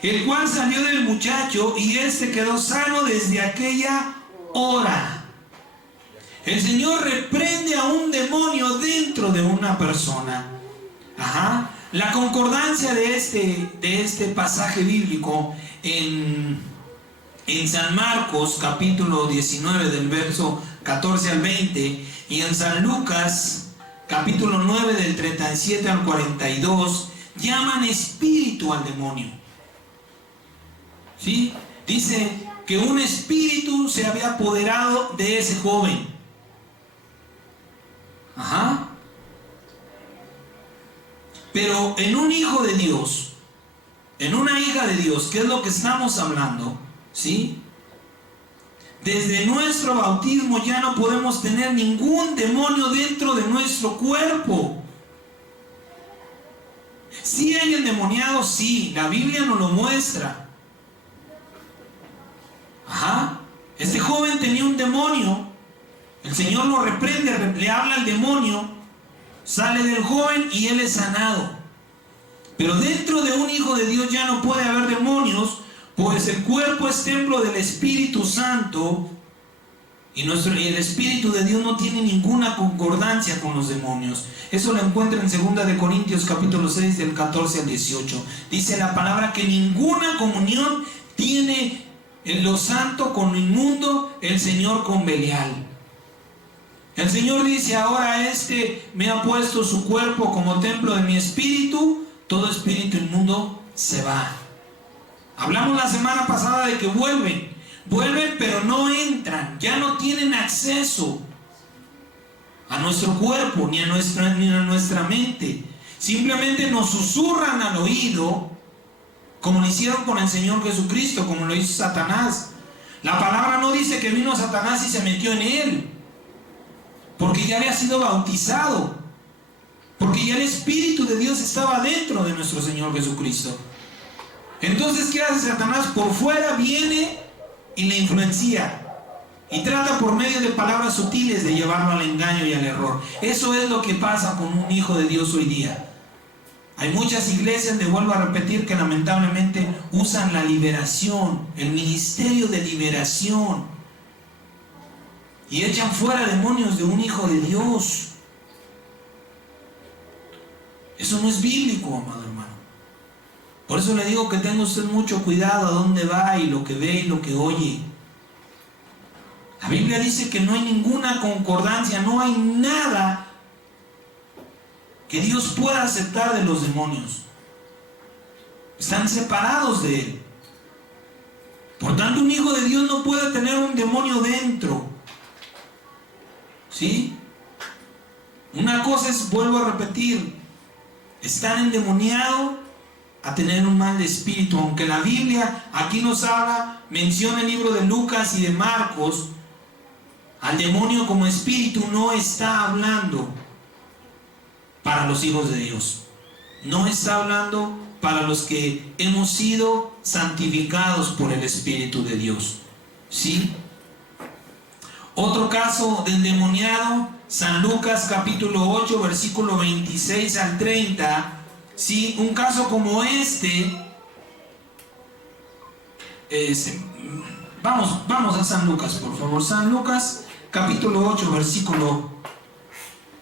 el cual salió del muchacho, y éste quedó sano desde aquella hora. El Señor reprende a un demonio dentro de una persona. Ajá. La concordancia de este pasaje bíblico en San Marcos capítulo 19 del verso 14 al 20 y en San Lucas capítulo 9 del 37 al 42 llaman espíritu al demonio. ¿Sí? Dice que un espíritu se había apoderado de ese joven. Ajá. Pero en un hijo de Dios, en una hija de Dios, que es lo que estamos hablando, ¿sí? Desde nuestro bautismo ya no podemos tener ningún demonio dentro de nuestro cuerpo. ¿Sí hay endemoniados? Sí, la Biblia nos lo muestra. Ajá. Este joven tenía un demonio. El Señor lo reprende, le habla al demonio, sale del joven y él es sanado. Pero dentro de un hijo de Dios ya no puede haber demonios, pues el cuerpo es templo del Espíritu Santo y el Espíritu de Dios no tiene ninguna concordancia con los demonios. Eso lo encuentra en 2 Corintios capítulo 6 del 14 al 18. Dice la palabra que ninguna comunión tiene lo santo con lo inmundo, el Señor con Belial. El Señor dice: ahora me ha puesto su cuerpo como templo de mi espíritu, todo espíritu inmundo se va. Hablamos la semana pasada de que vuelven pero no entran, ya no tienen acceso a nuestro cuerpo ni a nuestra mente. Simplemente nos susurran al oído, como lo hicieron con el Señor Jesucristo, como lo hizo Satanás. La palabra no dice que vino Satanás y se metió en él, porque ya había sido bautizado, porque ya el Espíritu de Dios estaba dentro de nuestro Señor Jesucristo. Entonces, ¿qué hace Satanás? Por fuera viene y le influencia y trata por medio de palabras sutiles de llevarlo al engaño y al error. Eso es lo que pasa con un hijo de Dios hoy día. Hay muchas iglesias, le vuelvo a repetir, que lamentablemente usan la liberación, el ministerio de liberación, y echan fuera demonios de un hijo de Dios. Eso no es bíblico, amado hermano. Por eso le digo que tenga usted mucho cuidado a dónde va y lo que ve y lo que oye. La Biblia dice que no hay ninguna concordancia, no hay nada que Dios pueda aceptar de los demonios. Están separados de Él. Por tanto, un hijo de Dios no puede tener un demonio dentro. ¿Sí? Una cosa es, vuelvo a repetir, estar endemoniado a tener un mal de espíritu. Aunque la Biblia aquí nos habla, menciona el libro de Lucas y de Marcos, al demonio como espíritu no está hablando para los hijos de Dios. No está hablando para los que hemos sido santificados por el Espíritu de Dios. ¿Sí? Otro caso de endemoniado, San Lucas capítulo 8, versículo 26 al 30. ¿Sí? Un caso como vamos a San Lucas, por favor. San Lucas capítulo 8, versículo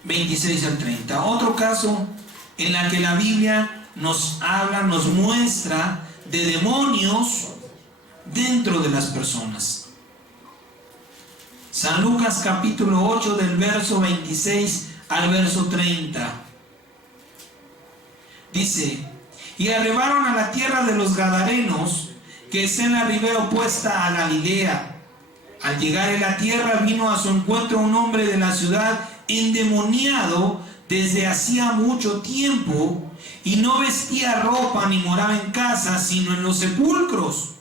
26 al 30. Otro caso en la que la Biblia nos habla, nos muestra de demonios dentro de las personas. San Lucas capítulo 8, del verso 26 al verso 30. Dice: y arribaron a la tierra de los Gadarenos, que está en la ribera opuesta a Galilea. Al llegar a la tierra, vino a su encuentro un hombre de la ciudad endemoniado desde hacía mucho tiempo, y no vestía ropa ni moraba en casa, sino en los sepulcros.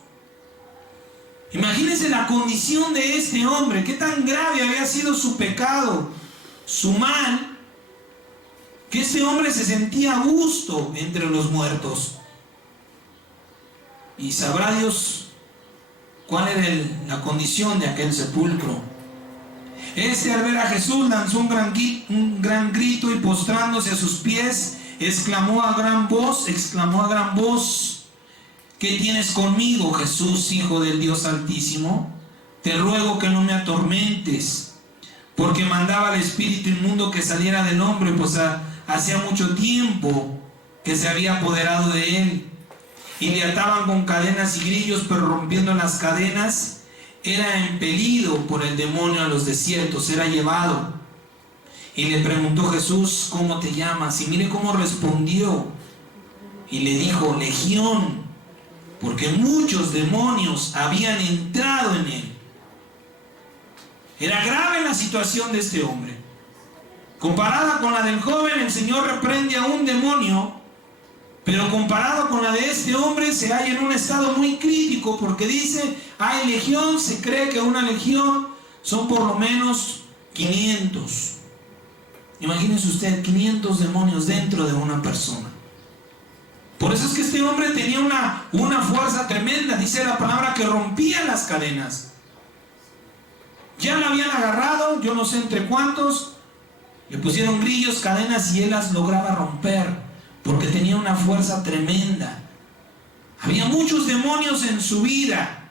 Imagínense la condición de este hombre, qué tan grave había sido su pecado, su mal, que este hombre se sentía a gusto entre los muertos. Y sabrá Dios cuál era la condición de aquel sepulcro. Al ver a Jesús, lanzó un gran grito, y postrándose a sus pies, exclamó a gran voz: ¿qué tienes conmigo, Jesús, Hijo del Dios Altísimo? Te ruego que no me atormentes. Porque mandaba al espíritu inmundo que saliera del hombre, pues hacía mucho tiempo que se había apoderado de él. Y le ataban con cadenas y grillos, pero rompiendo las cadenas, era impelido por el demonio a los desiertos, era llevado. Y le preguntó Jesús: ¿cómo te llamas? Y mire cómo respondió. Y le dijo: Legión, porque muchos demonios habían entrado en él. Era grave la situación de este hombre. Comparada con la del joven, el Señor reprende a un demonio, pero comparado con la de este hombre, se halla en un estado muy crítico, porque dice: hay legión. Se cree que una legión son por lo menos 500. Imagínense usted, 500 demonios dentro de una persona. Por eso es que este hombre tenía una fuerza tremenda. Dice la palabra que rompía las cadenas. Ya lo habían agarrado, yo no sé entre cuántos, le pusieron grillos, cadenas, y él las lograba romper, porque tenía una fuerza tremenda. Había muchos demonios en su vida,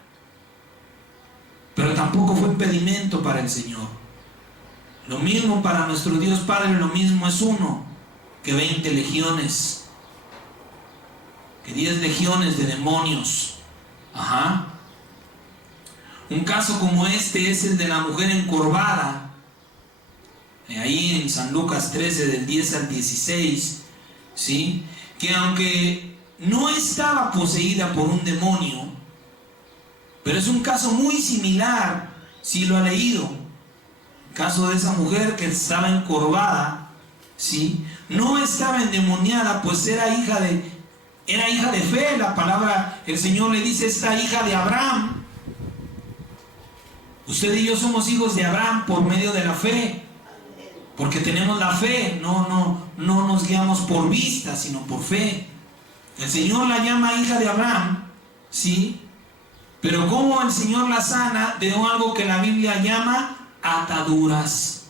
pero tampoco fue impedimento para el Señor. Lo mismo para nuestro Dios Padre, lo mismo es uno que 20 legiones, que 10 legiones de demonios. Ajá. Un caso como este es el de la mujer encorvada, ahí en San Lucas 13, del 10 al 16, ¿sí? Que aunque no estaba poseída por un demonio, pero es un caso muy similar, si lo ha leído, el caso de esa mujer que estaba encorvada, ¿sí? No estaba endemoniada, pues era hija de fe. La palabra, el Señor le dice: esta hija de Abraham. Usted y yo somos hijos de Abraham por medio de la fe, porque tenemos la fe. No nos guiamos por vista, sino por fe. El Señor la llama hija de Abraham, ¿sí? Pero ¿cómo el Señor la sana? De algo que la Biblia llama ataduras.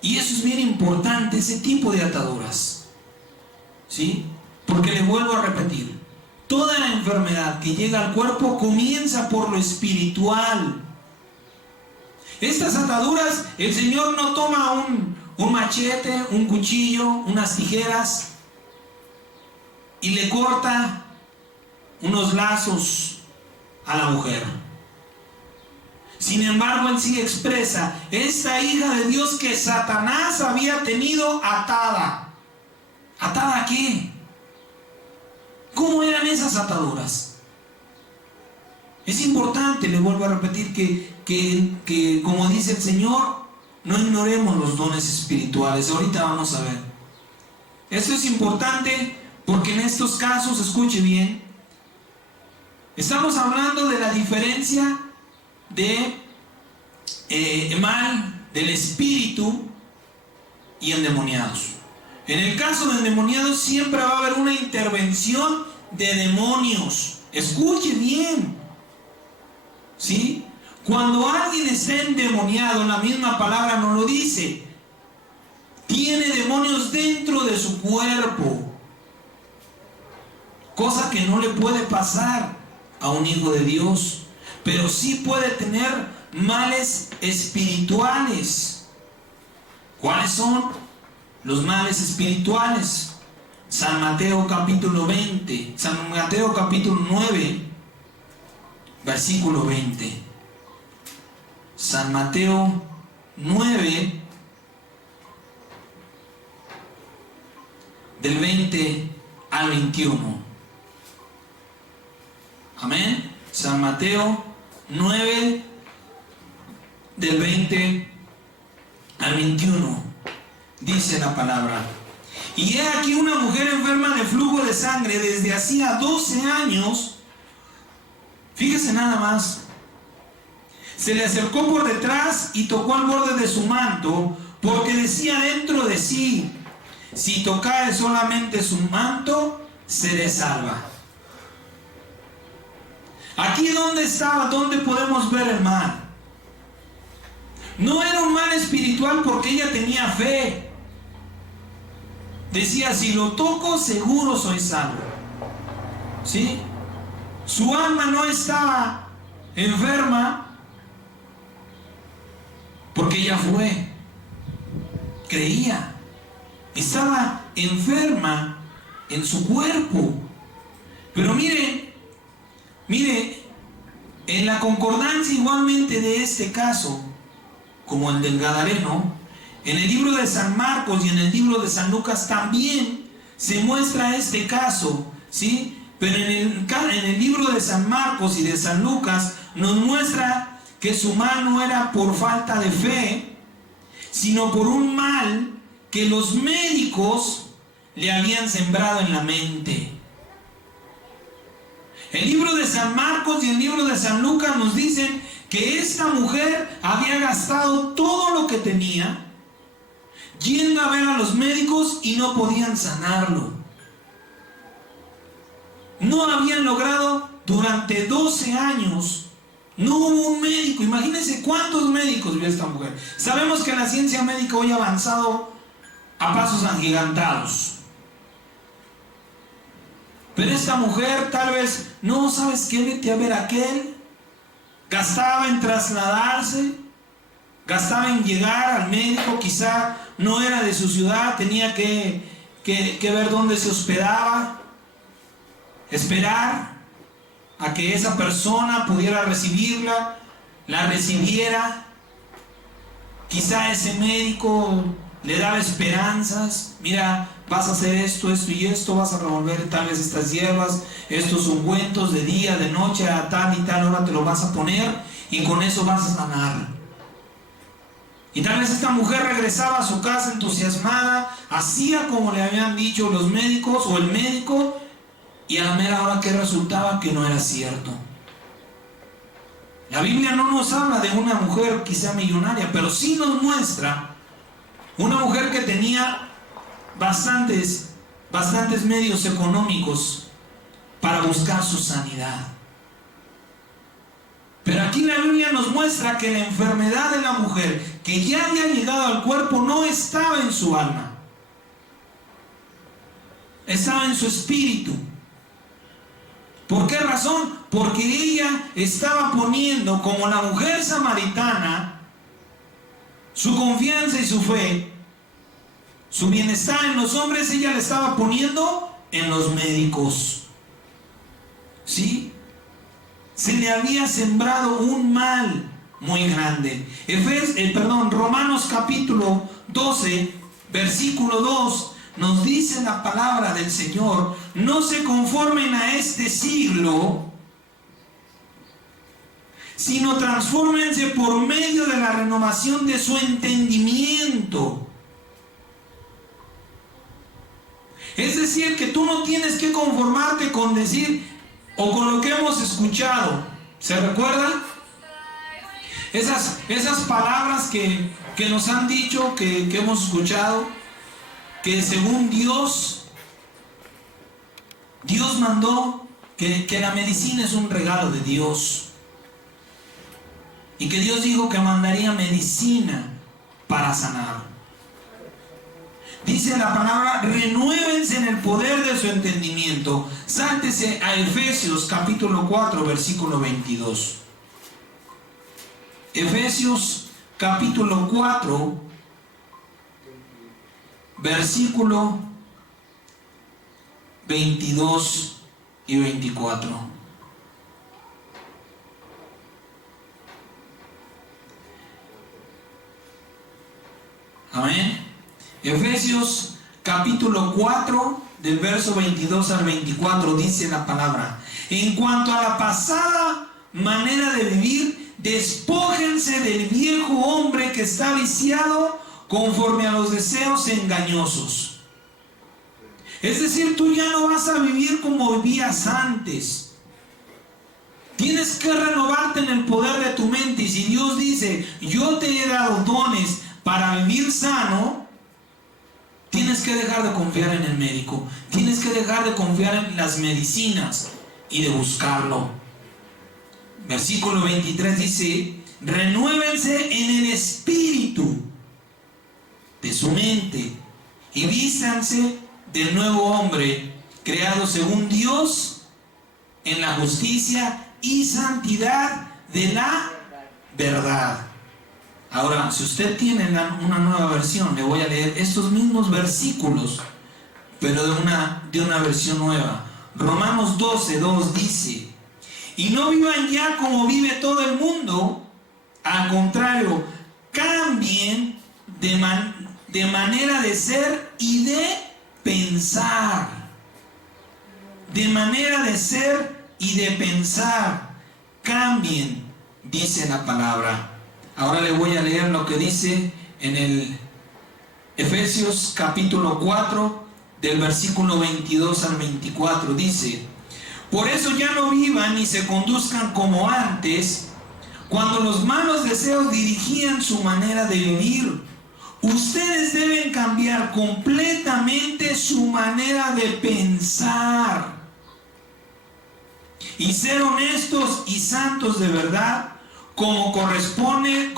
Y eso es bien importante, ese tipo de ataduras. ¿sí? Porque le vuelvo a repetir, toda la enfermedad que llega al cuerpo comienza por lo espiritual. Estas ataduras, el Señor no toma un machete, un cuchillo, unas tijeras y le corta unos lazos a la mujer. Sin embargo, Él sí expresa esta hija de Dios que Satanás había tenido atada. ¿Atada a qué? ¿Cómo eran esas ataduras? Es importante, le vuelvo a repetir, que como dice el Señor, no ignoremos los dones espirituales. Ahorita vamos a ver. Esto es importante porque en estos casos, escuche bien, estamos hablando de la diferencia de mal del espíritu y endemoniados. En el caso de endemoniados siempre va a haber una intervención de demonios. Escuche bien, ¿sí? Cuando alguien está endemoniado, la misma palabra nos lo dice, tiene demonios dentro de su cuerpo, cosa que no le puede pasar a un hijo de Dios, pero sí puede tener males espirituales. ¿Cuáles son los males espirituales? San Mateo capítulo 20, San Mateo capítulo 9, versículo 20. San Mateo 9, del 20 al 21. Amén. San Mateo 9, del 20 al 21. Dice la palabra: y he aquí una mujer enferma de flujo de sangre desde hacía 12 años. Fíjese nada más. Se le acercó por detrás y tocó al borde de su manto, porque decía dentro de sí: si tocare solamente su manto, seré salva. Aquí donde estaba, donde podemos ver el mal. No era un mal espiritual porque ella tenía fe. Decía: si lo toco, seguro soy salvo. ¿Sí? Su alma no estaba enferma porque ella fue. Creía. Estaba enferma en su cuerpo. Pero mire, en la concordancia igualmente de este caso, como el del Gadareno, en el libro de San Marcos y en el libro de San Lucas también se muestra este caso, ¿sí? Pero en el libro de San Marcos y de San Lucas nos muestra que su mal no era por falta de fe, sino por un mal que los médicos le habían sembrado en la mente. El libro de San Marcos y el libro de San Lucas nos dicen que esta mujer había gastado todo lo que tenía yendo a ver a los médicos y no podían sanarlo. No habían logrado durante 12 años. No hubo un médico. Imagínense cuántos médicos vio esta mujer. Sabemos que la ciencia médica hoy ha avanzado a pasos agigantados. Pero esta mujer tal vez, no, ¿sabes qué? Vete a ver a aquel. Gastaba en trasladarse, gastaba en llegar al médico, quizá no era de su ciudad, tenía que ver dónde se hospedaba, esperar a que esa persona pudiera recibirla, la recibiera. Quizá ese médico le daba esperanzas: mira, vas a hacer esto, esto y esto, vas a revolver tal vez estas hierbas, estos ungüentos de día, de noche, a tal y tal hora te lo vas a poner y con eso vas a sanar. Y tal vez esta mujer regresaba a su casa entusiasmada, hacía como le habían dicho los médicos o el médico, y a la mera hora que resultaba que no era cierto. La Biblia no nos habla de una mujer quizá millonaria, pero sí nos muestra una mujer que tenía bastantes medios económicos para buscar su sanidad. Pero aquí la Biblia nos muestra que la enfermedad de la mujer, que ya había llegado al cuerpo, no estaba en su alma. estaba en su espíritu. ¿Por qué razón? Porque ella estaba poniendo, como la mujer samaritana, su confianza y su fe, su bienestar en los hombres, ella le estaba poniendo en los médicos. ¿Sí? Se le había sembrado un mal muy grande. Romanos capítulo 12, versículo 2, nos dice la palabra del Señor: no se conformen a este siglo, sino transfórmense por medio de la renovación de su entendimiento. Es decir, que tú no tienes que conformarte con decir o con lo que hemos escuchado. ¿Se recuerdan? Esas palabras que nos han dicho, que hemos escuchado, que según Dios mandó que la medicina es un regalo de Dios. Y que Dios dijo que mandaría medicina para sanar. Dice la palabra: renuévense en el poder de su entendimiento. Sáltese a Efesios capítulo 4, versículo 22. Efesios capítulo 4, versículo 22 y 24. Amén. Efesios capítulo 4, del verso 22 al 24, dice la palabra: en cuanto a la pasada manera de vivir, despójense del viejo hombre que está viciado conforme a los deseos engañosos. Es decir, tú ya no vas a vivir como vivías antes. Tienes que renovarte en el poder de tu mente. Y si Dios dice: yo te he dado dones para vivir sano, tienes que dejar de confiar en el médico. Tienes que dejar de confiar en las medicinas y de buscarlo. Versículo 23 dice: renuévense en el espíritu de su mente y vístanse del nuevo hombre, creado según Dios en la justicia y santidad de la verdad. Ahora, si usted tiene una nueva versión, le voy a leer estos mismos versículos, pero de una versión nueva. Romanos 12, 2 dice: y no vivan ya como vive todo el mundo, al contrario, cambien de manera de ser y de pensar. De manera de ser y de pensar. Cambien, dice la palabra. Ahora le voy a leer lo que dice en el Efesios capítulo 4, del versículo 22 al 24. Dice: por eso ya no vivan ni se conduzcan como antes, cuando los malos deseos dirigían su manera de vivir. Ustedes deben cambiar completamente su manera de pensar y ser honestos y santos de verdad, como corresponde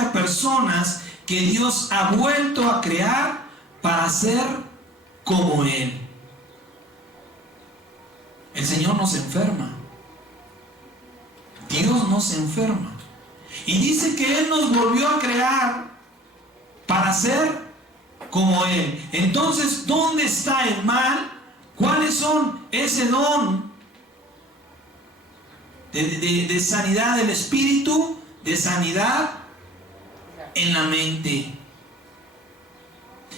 a personas que Dios ha vuelto a crear para ser como Él. El Señor no se enferma. Dios no se enferma. Y dice que Él nos volvió a crear para ser como Él. Entonces, ¿dónde está el mal? ¿Cuáles son ese don de sanidad del espíritu, de sanidad en la mente?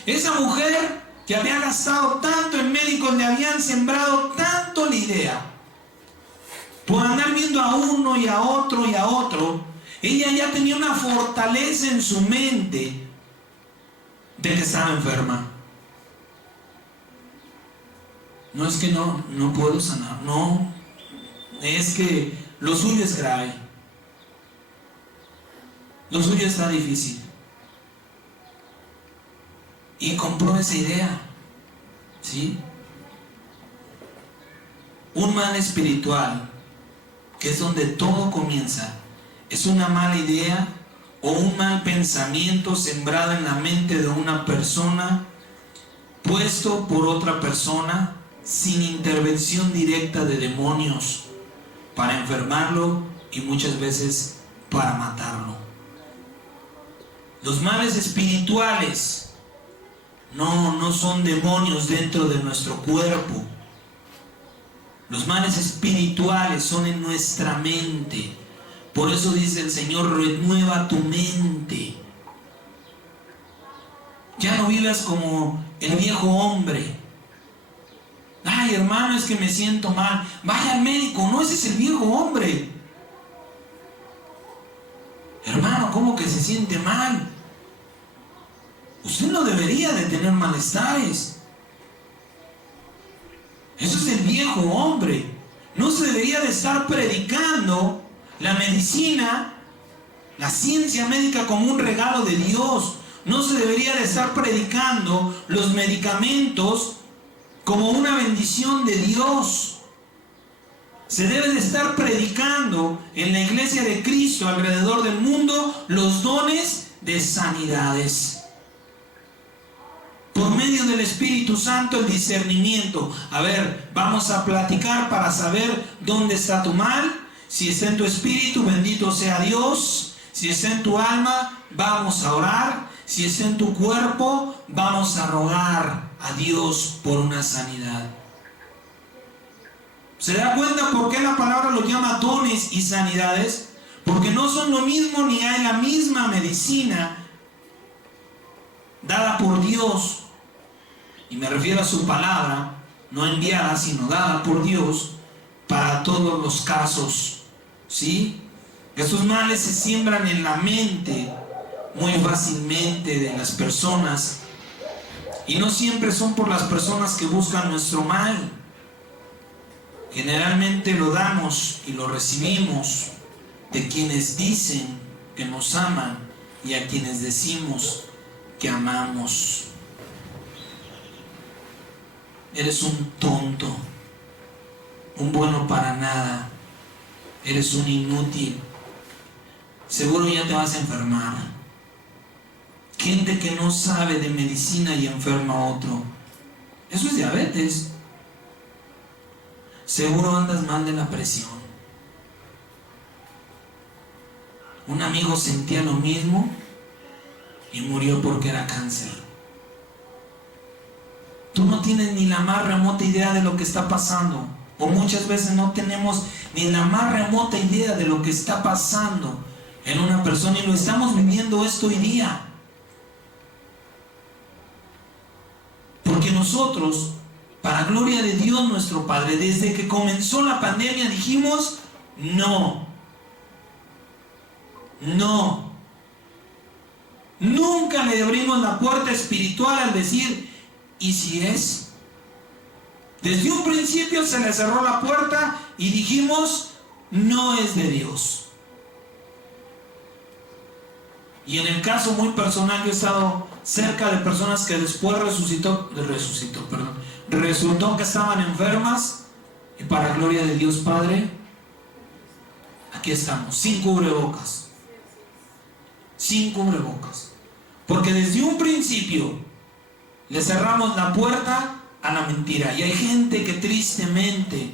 Esa mujer que había gastado tanto en médicos, le habían sembrado tanto la idea, por andar viendo a uno y a otro y a otro, ella ya tenía una fortaleza en su mente de que estaba enferma. No es que no puedo sanar, no, es que lo suyo es grave, lo suyo está difícil. Y compró esa idea, ¿sí? Un mal espiritual, que es donde todo comienza, es una mala idea o un mal pensamiento sembrado en la mente de una persona puesto por otra persona sin intervención directa de demonios para enfermarlo y muchas veces para matarlo. Los males espirituales no son demonios dentro de nuestro cuerpo. Los males espirituales son en nuestra mente. Por eso dice el Señor, renueva tu mente. Ya no vivas como el viejo hombre. Ay, hermano, es que me siento mal. Vaya al médico. No, ese es el viejo hombre. Hermano, ¿cómo que se siente mal? Usted no debería de tener malestares. Eso es el viejo hombre. No se debería de estar predicando la medicina, la ciencia médica como un regalo de Dios. No se debería de estar predicando los medicamentos como una bendición de Dios. Se debe de estar predicando en la iglesia de Cristo alrededor del mundo los dones de sanidades. Por medio del Espíritu Santo, el discernimiento. A ver, vamos a platicar para saber dónde está tu mal. Si está en tu espíritu, bendito sea Dios. Si está en tu alma, vamos a orar. Si está en tu cuerpo, vamos a rogar a Dios por una sanidad. ¿Se da cuenta por qué la palabra lo llama dones y sanidades? Porque no son lo mismo ni hay la misma medicina dada por Dios. Y me refiero a su palabra, no enviada, sino dada por Dios para todos los casos. ¿Sí? Esos males se siembran en la mente muy fácilmente de las personas. Y no siempre son por las personas que buscan nuestro mal. Generalmente lo damos y lo recibimos de quienes dicen que nos aman y a quienes decimos que amamos. Eres un tonto, un bueno para nada, eres un inútil, seguro ya te vas a enfermar. Gente que no sabe de medicina y enferma a otro. Eso es diabetes. Seguro andas mal de la presión. Un amigo sentía lo mismo y murió porque era cáncer. Tú no tienes ni la más remota idea de lo que está pasando. O muchas veces no tenemos ni la más remota idea de lo que está pasando en una persona. Y lo estamos viviendo esto hoy día. Porque nosotros, para gloria de Dios nuestro Padre, desde que comenzó la pandemia dijimos, no. Nunca le abrimos la puerta espiritual al decir, ¿y si es? Desde un principio se le cerró la puerta y dijimos, no es de Dios. Y en el caso muy personal, yo he estado cerca de personas que después resultó que estaban enfermas, y para gloria de Dios Padre, aquí estamos, sin cubrebocas. Sin cubrebocas. Porque desde un principio le cerramos la puerta a la mentira. Y hay gente que tristemente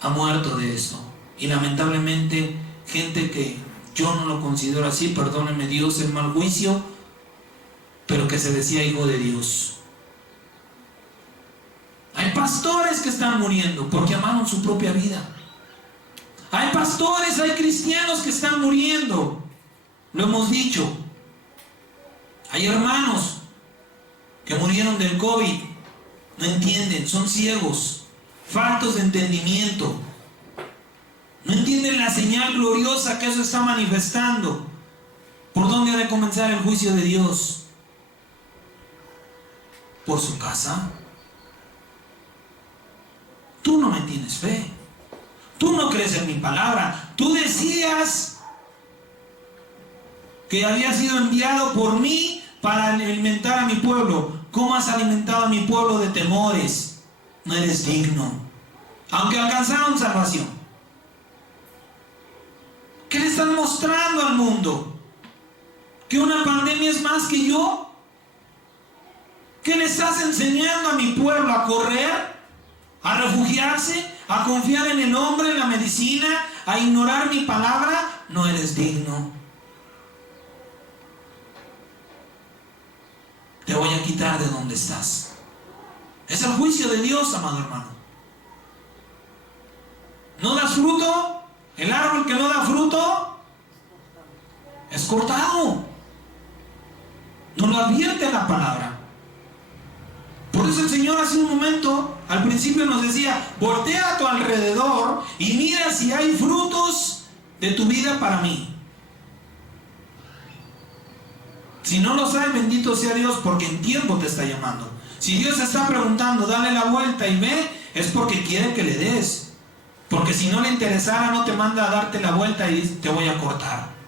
ha muerto de esto. Y lamentablemente gente que yo no lo considero así, perdónenme Dios el mal juicio, pero que se decía hijo de Dios. Hay pastores que están muriendo porque amaron su propia vida. Hay pastores, hay cristianos que están muriendo. Lo hemos dicho. Hay hermanos que murieron del COVID. No entienden, son ciegos, faltos de entendimiento. No entienden la señal gloriosa que eso está manifestando. ¿Por dónde ha de comenzar el juicio de Dios? ¿Por su casa? Tú no me tienes fe. Tú no crees en mi palabra. Tú decías que había sido enviado por mí para alimentar a mi pueblo. ¿Cómo has alimentado a mi pueblo de temores? No eres digno. Aunque alcanzaron salvación. ¿Qué le están mostrando al mundo? ¿Que una pandemia es más que yo? ¿Qué le estás enseñando a mi pueblo? ¿A correr? ¿A refugiarse? ¿A confiar en el hombre, en la medicina? ¿A ignorar mi palabra? No eres digno. Te voy a quitar de donde estás. Es el juicio de Dios, amado hermano. ¿No das fruto? El árbol que no da fruto es cortado. Nos lo advierte la palabra. Por eso el Señor hace un momento, al principio nos decía, voltea a tu alrededor y mira si hay frutos de tu vida para mí. Si no los hay, bendito sea Dios, porque en tiempo te está llamando. Si Dios te está preguntando, dale la vuelta y ve, es porque quiere que le des. Porque si no le interesara, no te manda a darte la vuelta y te voy a cortar.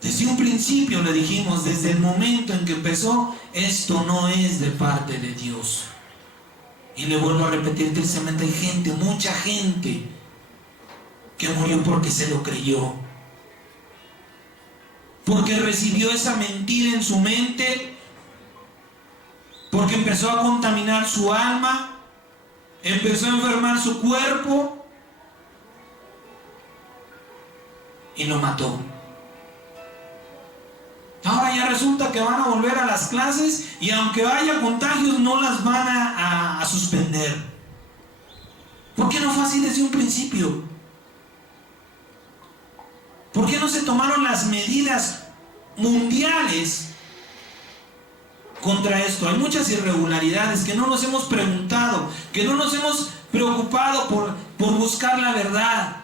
Desde un principio le dijimos, desde el momento en que empezó, esto no es de parte de Dios. Y le vuelvo a repetir, tristemente hay gente, mucha gente, que murió porque se lo creyó. Porque recibió esa mentira en su mente, porque empezó a contaminar su alma, empezó a enfermar su cuerpo y lo mató. Ahora ya resulta que van a volver a las clases y aunque haya contagios no las van a suspender. ¿Por qué no fue así desde un principio? ¿Por qué no se tomaron las medidas mundiales contra esto? Hay muchas irregularidades que no nos hemos preguntado, que no nos hemos preocupado por buscar la verdad.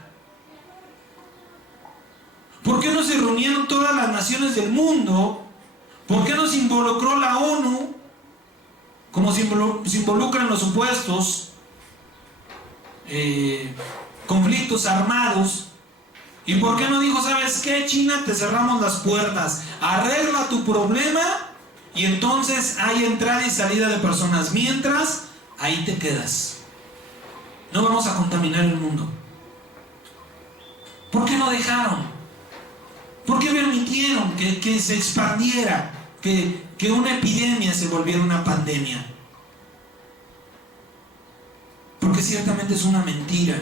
¿Por qué no se reunieron todas las naciones del mundo? ¿Por qué no se involucró la ONU como se involucran los supuestos conflictos armados? ¿Y por qué no dijo, sabes qué, China, te cerramos las puertas, arregla tu problema y entonces hay entrada y salida de personas, mientras ahí te quedas? No vamos a contaminar el mundo. ¿Por qué no dejaron? ¿Por qué permitieron que se expandiera, que una epidemia se volviera una pandemia? Porque ciertamente es una mentira.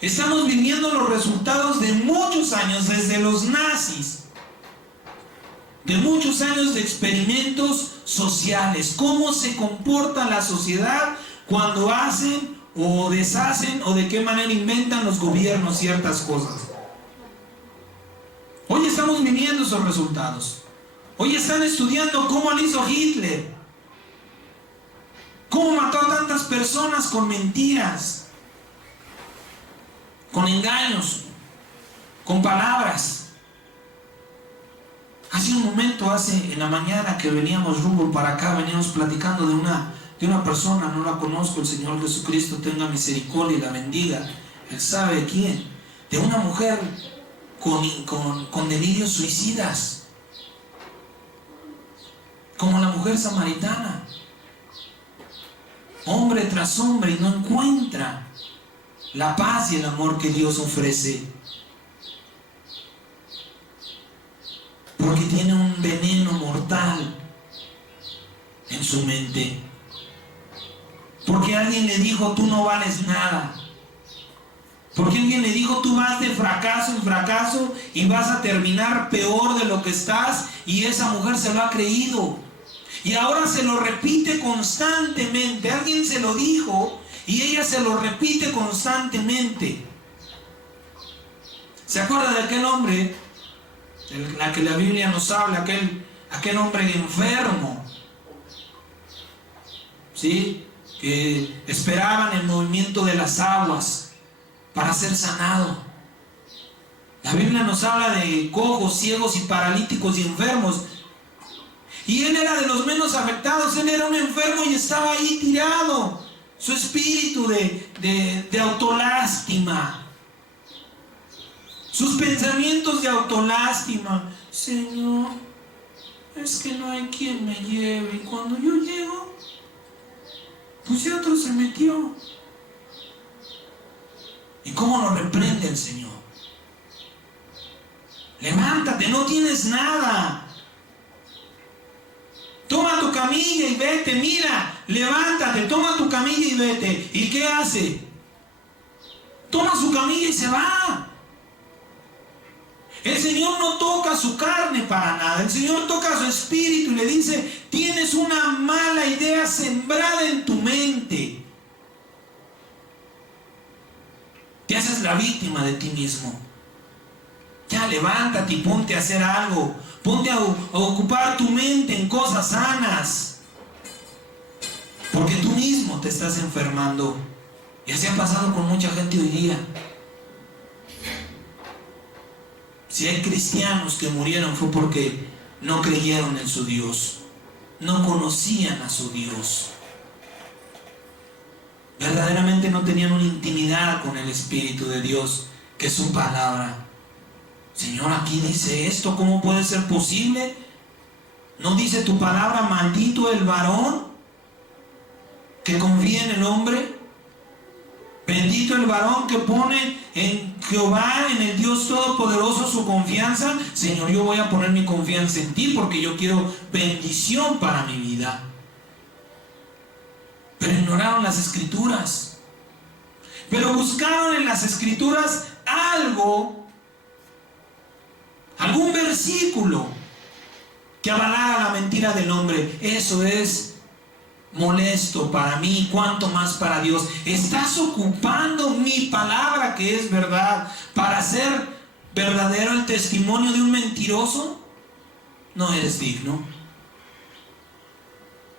Estamos viviendo los resultados de muchos años, desde los nazis, de muchos años de experimentos sociales. Cómo se comporta la sociedad cuando hacen o deshacen o de qué manera inventan los gobiernos ciertas cosas. Hoy estamos viviendo esos resultados. Hoy están estudiando cómo lo hizo Hitler, cómo mató a tantas personas con mentiras, con engaños, con palabras. Hace un momento, en la mañana que veníamos rumbo para acá, veníamos platicando de una persona, no la conozco, el Señor Jesucristo tenga misericordia y la bendiga, Él sabe quién, de una mujer con delirios suicidas, como la mujer samaritana, hombre tras hombre, y no encuentra la paz y el amor que Dios ofrece, porque tiene un veneno mortal en su mente, porque alguien le dijo, tú no vales nada, porque alguien le dijo, tú vas de fracaso en fracaso y vas a terminar peor de lo que estás, y esa mujer se lo ha creído y ahora se lo repite constantemente. Alguien se lo dijo y ella se lo repite constantemente. ¿Se acuerda de aquel hombre de la que la Biblia nos habla, aquel hombre enfermo? ¿Sí? Que esperaban el movimiento de las aguas para ser sanado. La Biblia nos habla de cojos, ciegos y paralíticos y enfermos. Y él era de los menos afectados. Él era un enfermo y estaba ahí tirado. Su espíritu de autolástima, sus pensamientos de autolástima. Señor, es que no hay quien me lleve. Y cuando yo llego, pues ya otro se metió. ¿Y cómo lo reprende el Señor? Levántate, no tienes nada. Toma tu camilla y vete, mira, levántate, toma tu camilla y vete. ¿Y qué hace? Toma su camilla y se va. El Señor no toca su carne para nada. El Señor toca su espíritu y le dice: tienes una mala idea sembrada en tu mente. Te haces la víctima de ti mismo. Ya levántate y ponte a hacer algo. Ponte a ocupar tu mente en cosas sanas. Porque tú mismo te estás enfermando. Y así ha pasado con mucha gente hoy día. Si hay cristianos que murieron fue porque no creyeron en su Dios. No conocían a su Dios. Verdaderamente no tenían una intimidad con el Espíritu de Dios, que es su palabra. Señor, aquí dice esto, ¿cómo puede ser posible? ¿No dice tu palabra: maldito el varón que confía en el hombre? Bendito el varón que pone en Jehová, en el Dios Todopoderoso, su confianza. Señor, yo voy a poner mi confianza en ti porque yo quiero bendición para mi vida. Pero ignoraron las Escrituras. Pero buscaron en las Escrituras algún versículo que avalara la mentira del hombre. Eso es molesto para mí, cuanto más para Dios. ¿Estás ocupando mi palabra, que es verdad, para hacer verdadero el testimonio de un mentiroso? No eres digno.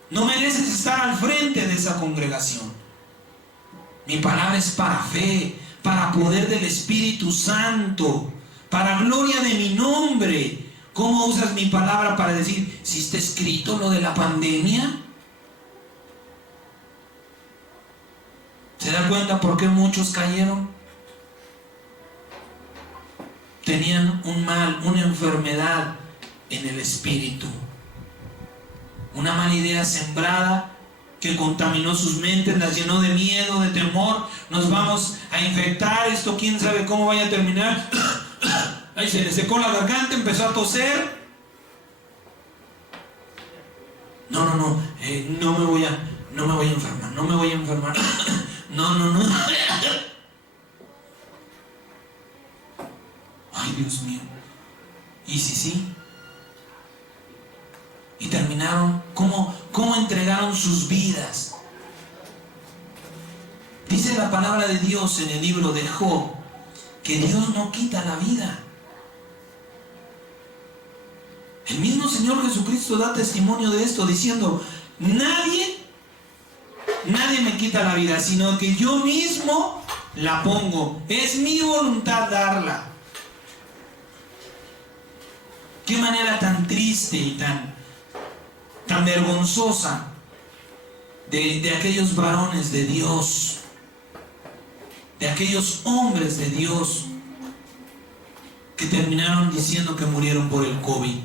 No mereces estar al frente de esa congregación. Mi palabra es para fe, para poder del Espíritu Santo, para gloria de mi nombre. ¿Cómo usas mi palabra para decir: si está escrito lo de la pandemia? ¿Se da cuenta por qué muchos cayeron? Tenían un mal, una enfermedad en el espíritu. Una mala idea sembrada que contaminó sus mentes, las llenó de miedo, de temor. Nos vamos a infectar, esto quién sabe cómo vaya a terminar. Ahí se le secó la garganta, empezó a toser. No me voy a enfermar, no me voy a enfermar. No. Ay, Dios mío. ¿Y sí? Y terminaron, ¿cómo entregaron sus vidas? Dice la palabra de Dios en el libro de Job que Dios no quita la vida. El mismo Señor Jesucristo da testimonio de esto diciendo: nadie me quita la vida, sino que yo mismo la pongo. Es mi voluntad darla. Qué manera tan triste y tan vergonzosa de aquellos varones de Dios, de aquellos hombres de Dios que terminaron diciendo que murieron por el COVID.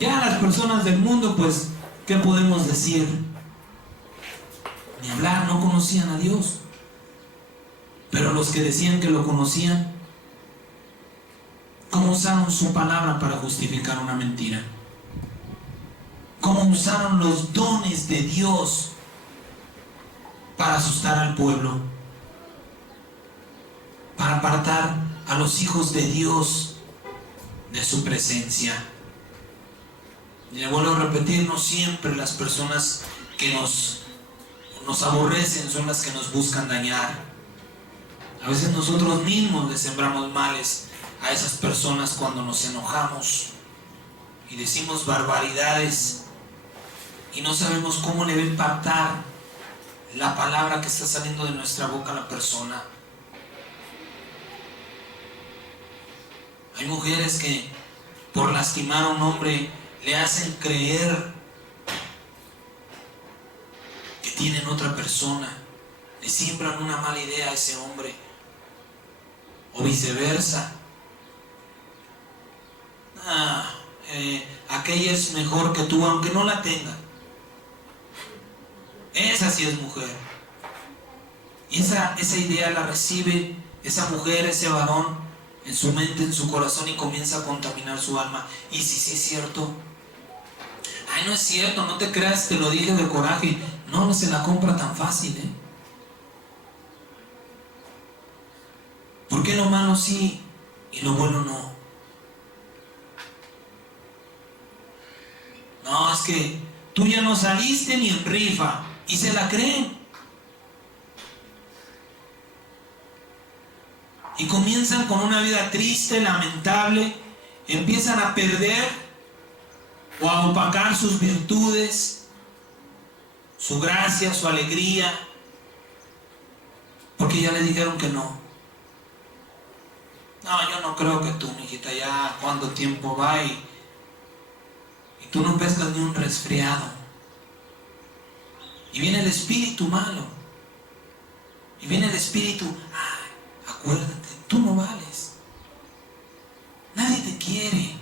Ya las personas del mundo, pues, ¿qué podemos decir? Ni hablar, no conocían a Dios. Pero los que decían que lo conocían, ¿cómo usaron su palabra para justificar una mentira? ¿Cómo usaron los dones de Dios para asustar al pueblo? Para apartar a los hijos de Dios de su presencia. Y le vuelvo a repetir, no siempre las personas que nos aborrecen son las que nos buscan dañar. A veces nosotros mismos le sembramos males a esas personas cuando nos enojamos y decimos barbaridades y no sabemos cómo le va a impactar la palabra que está saliendo de nuestra boca a la persona. Hay mujeres que por lastimar a un hombre le hacen creer que tienen otra persona, le siembran una mala idea a ese hombre, o viceversa. Aquella es mejor que tú, aunque no la tenga. Esa sí es mujer. Y esa idea la recibe esa mujer, ese varón, en su mente, en su corazón, y comienza a contaminar su alma. Y si sí es cierto, Ay, no es cierto, no te creas, te lo dije de coraje. No se la compra tan fácil, ¿eh? ¿Por qué lo malo sí y lo bueno no? No, es que tú ya no saliste ni en rifa. Y se la creen. Y comienzan con una vida triste, lamentable. Empiezan a perder o a opacar sus virtudes, su gracia, su alegría, porque ya le dijeron que no. No, yo no creo que tú, mijita, ya cuánto tiempo va y tú no pescas ni un resfriado. Y viene el espíritu malo. Y viene el espíritu, ay, acuérdate, tú no vales. Nadie te quiere.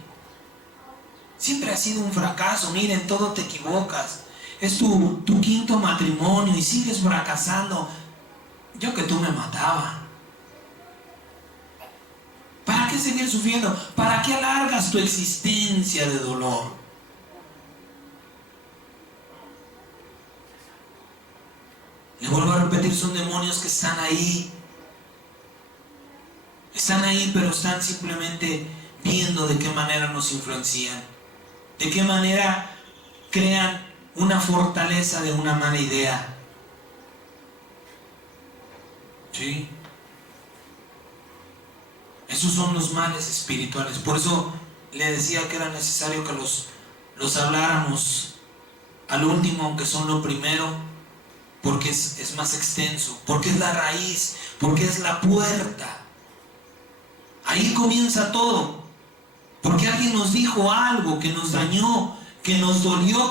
Siempre has sido un fracaso, mira, en todo te equivocas. Es tu quinto matrimonio y sigues fracasando. Yo que tú me mataba. ¿Para qué seguir sufriendo? ¿Para qué alargas tu existencia de dolor? Le vuelvo a repetir, son demonios que están ahí. Están ahí, pero están simplemente viendo de qué manera nos influencian. De qué manera crean una fortaleza de una mala idea. ¿Sí? Esos son los males espirituales. Por eso le decía que era necesario que los habláramos al último, aunque son lo primero, porque es más extenso, porque es la raíz, porque es la puerta. Ahí comienza todo. Porque alguien nos dijo algo que nos dañó, que nos dolió,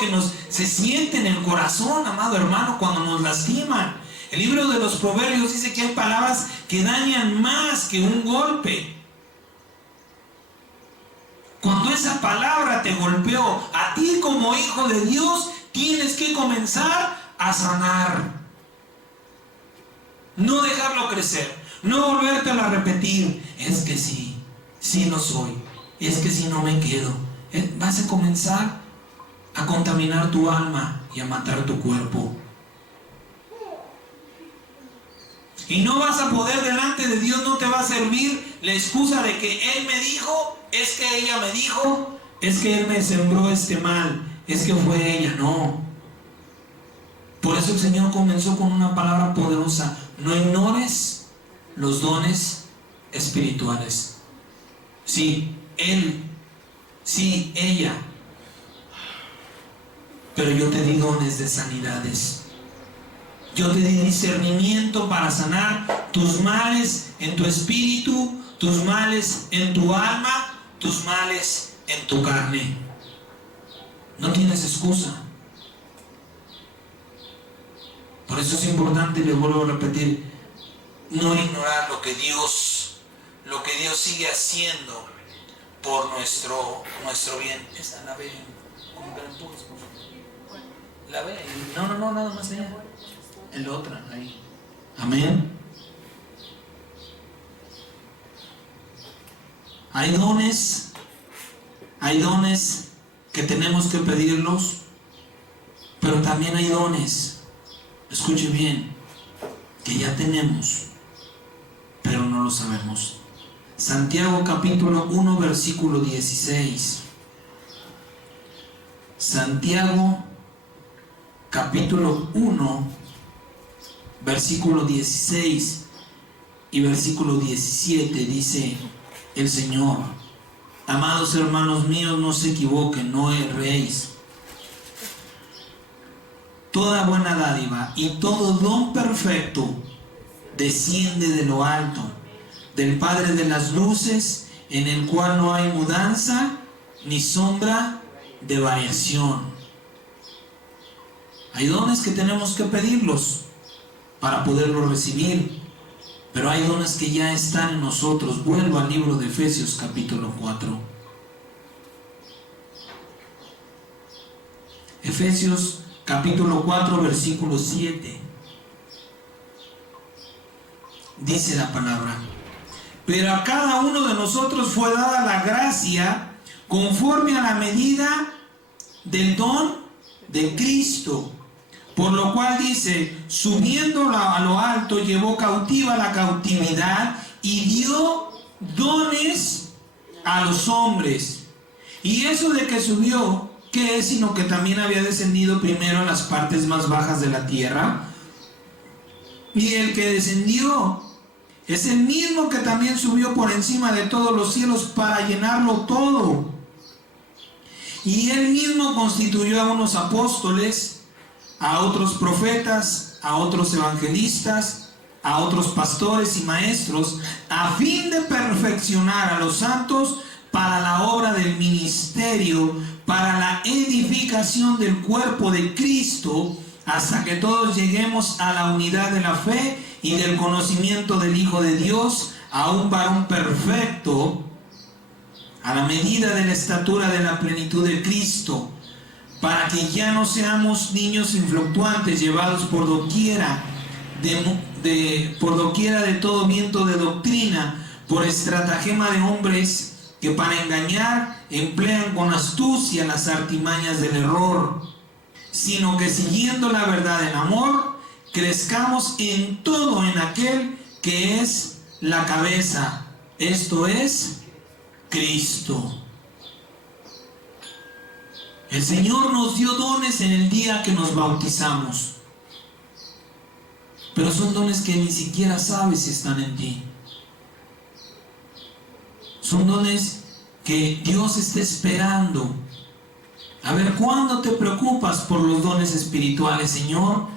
se siente en el corazón, amado hermano, cuando nos lastiman. El libro de los Proverbios dice que hay palabras que dañan más que un golpe. Cuando esa palabra te golpeó, a ti como hijo de Dios, tienes que comenzar a sanar. No dejarlo crecer, no volvértelo a repetir. Es que sí lo soy. Es que si no me quedo, vas a comenzar a contaminar tu alma y a matar tu cuerpo. Y no vas a poder delante de Dios, no te va a servir la excusa de que Él me dijo, es que ella me dijo, es que Él me sembró este mal, es que fue ella. No. Por eso el Señor comenzó con una palabra poderosa: no ignores los dones espirituales. Sí, Él, sí, ella, pero yo te di dones de sanidades. Yo te di discernimiento para sanar tus males en tu espíritu, tus males en tu alma, tus males en tu carne. No tienes excusa. Por eso es importante, le vuelvo a repetir, no ignorar lo que Dios sigue haciendo por nuestro bien. Esa la ve, como que la empujas, por favor. La ve, no, nada más allá. En la otra, ahí. Amén. Hay dones que tenemos que pedirlos, pero también hay dones, escuche bien, que ya tenemos, pero no lo sabemos. Santiago capítulo 1 versículo 16. Santiago capítulo 1 versículo 16 y versículo 17 dice el Señor: amados hermanos míos, no se equivoquen, no erréis. Toda buena dádiva y todo don perfecto desciende de lo alto, del Padre de las luces, en el cual no hay mudanza ni sombra de variación. Hay dones que tenemos que pedirlos para poderlos recibir, pero hay dones que ya están en nosotros. Vuelvo al libro de Efesios capítulo 4. Efesios capítulo 4 versículo 7. Dice la palabra: pero a cada uno de nosotros fue dada la gracia conforme a la medida del don de Cristo. Por lo cual dice, subiendo a lo alto, llevó cautiva la cautividad y dio dones a los hombres. Y eso de que subió, ¿qué es? Sino que también había descendido primero a las partes más bajas de la tierra. Y el que descendió es el mismo que también subió por encima de todos los cielos para llenarlo todo. Y él mismo constituyó a unos apóstoles, a otros profetas, a otros evangelistas, a otros pastores y maestros, a fin de perfeccionar a los santos para la obra del ministerio, para la edificación del cuerpo de Cristo, hasta que todos lleguemos a la unidad de la fe y del conocimiento del Hijo de Dios, a un varón perfecto, a la medida de la estatura de la plenitud de Cristo, para que ya no seamos niños influctuantes, llevados por doquiera de todo viento de doctrina, por estratagema de hombres que para engañar emplean con astucia las artimañas del error, sino que siguiendo la verdad en amor, crezcamos en todo en aquel que es la cabeza, esto es Cristo. El Señor nos dio dones en el día que nos bautizamos, pero son dones que ni siquiera sabes si están en ti. Son dones que Dios está esperando. A ver, ¿cuándo te preocupas por los dones espirituales? Señor,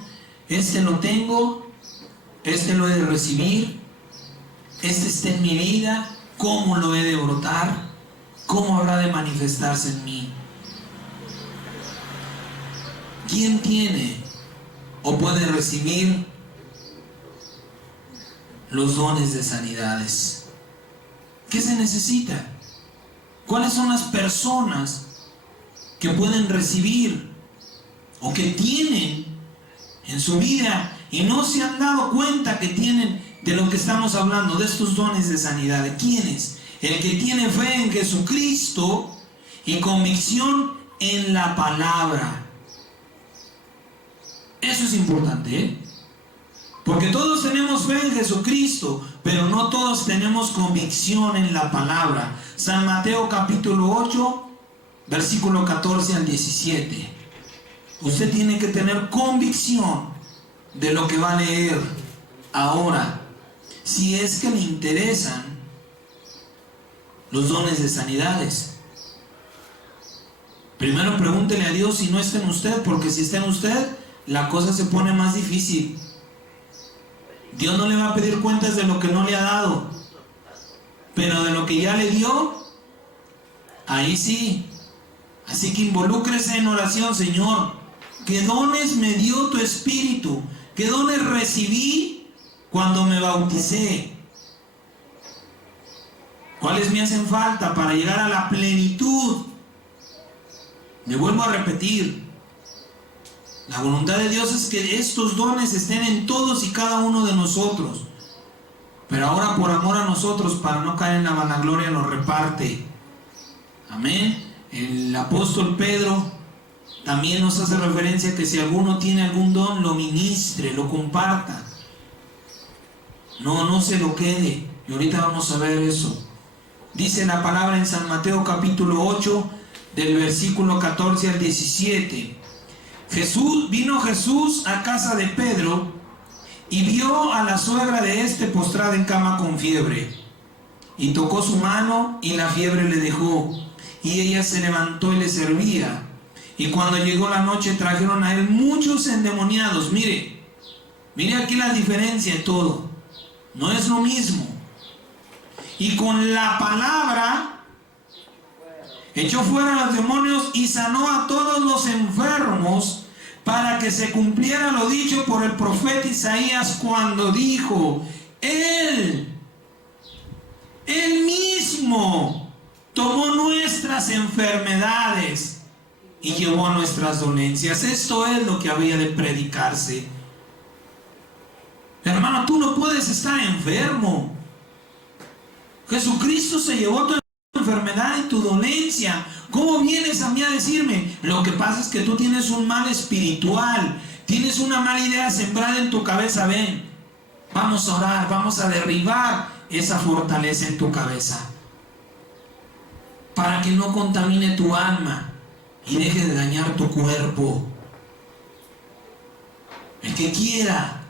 este lo tengo, este lo he de recibir, este está en mi vida, ¿cómo lo he de brotar? ¿Cómo habrá de manifestarse en mí? ¿Quién tiene o puede recibir los dones de sanidades? ¿Qué se necesita? ¿Cuáles son las personas que pueden recibir o que tienen en su vida y no se han dado cuenta que tienen de lo que estamos hablando, de estos dones de sanidad? ¿De quiénes? El que tiene fe en Jesucristo y convicción en la palabra. Eso es importante, ¿eh? Porque todos tenemos fe en Jesucristo, pero no todos tenemos convicción en la palabra. San Mateo capítulo 8, versículo 14 al 17. Usted tiene que tener convicción de lo que va a leer ahora, si es que le interesan los dones de sanidades. Primero pregúntele a Dios si no está en usted, porque si está en usted, la cosa se pone más difícil. Dios no le va a pedir cuentas de lo que no le ha dado, pero de lo que ya le dio, ahí sí. Así que involúcrese en oración. Señor, ¿qué dones me dio tu Espíritu? ¿Qué dones recibí cuando me bauticé? ¿Cuáles me hacen falta para llegar a la plenitud? Me vuelvo a repetir. La voluntad de Dios es que estos dones estén en todos y cada uno de nosotros. Pero ahora, por amor a nosotros, para no caer en la vanagloria, los reparte. Amén. El apóstol Pedro también nos hace referencia que si alguno tiene algún don, lo ministre, lo comparta. No se lo quede. Y ahorita vamos a ver eso. Dice la palabra en San Mateo capítulo 8, del versículo 14 al 17. Vino Jesús a casa de Pedro y vio a la suegra de éste postrada en cama con fiebre. Y tocó su mano y la fiebre le dejó. Y ella se levantó y le servía. Y cuando llegó la noche trajeron a él muchos endemoniados. Mire aquí la diferencia de todo. No es lo mismo. Y con la palabra echó fuera a los demonios y sanó a todos los enfermos, para que se cumpliera lo dicho por el profeta Isaías cuando dijo: Él mismo tomó nuestras enfermedades y llevó nuestras dolencias. Esto es lo que había de predicarse. Hermano, tú no puedes estar enfermo. Jesucristo se llevó tu enfermedad enfermedad y tu dolencia. ¿Cómo vienes a mí a decirme? Lo que pasa es que tú tienes un mal espiritual, tienes una mala idea sembrada en tu cabeza. Ven, vamos a orar, vamos a derribar esa fortaleza en tu cabeza, para que no contamine tu alma y deje de dañar tu cuerpo. El que quiera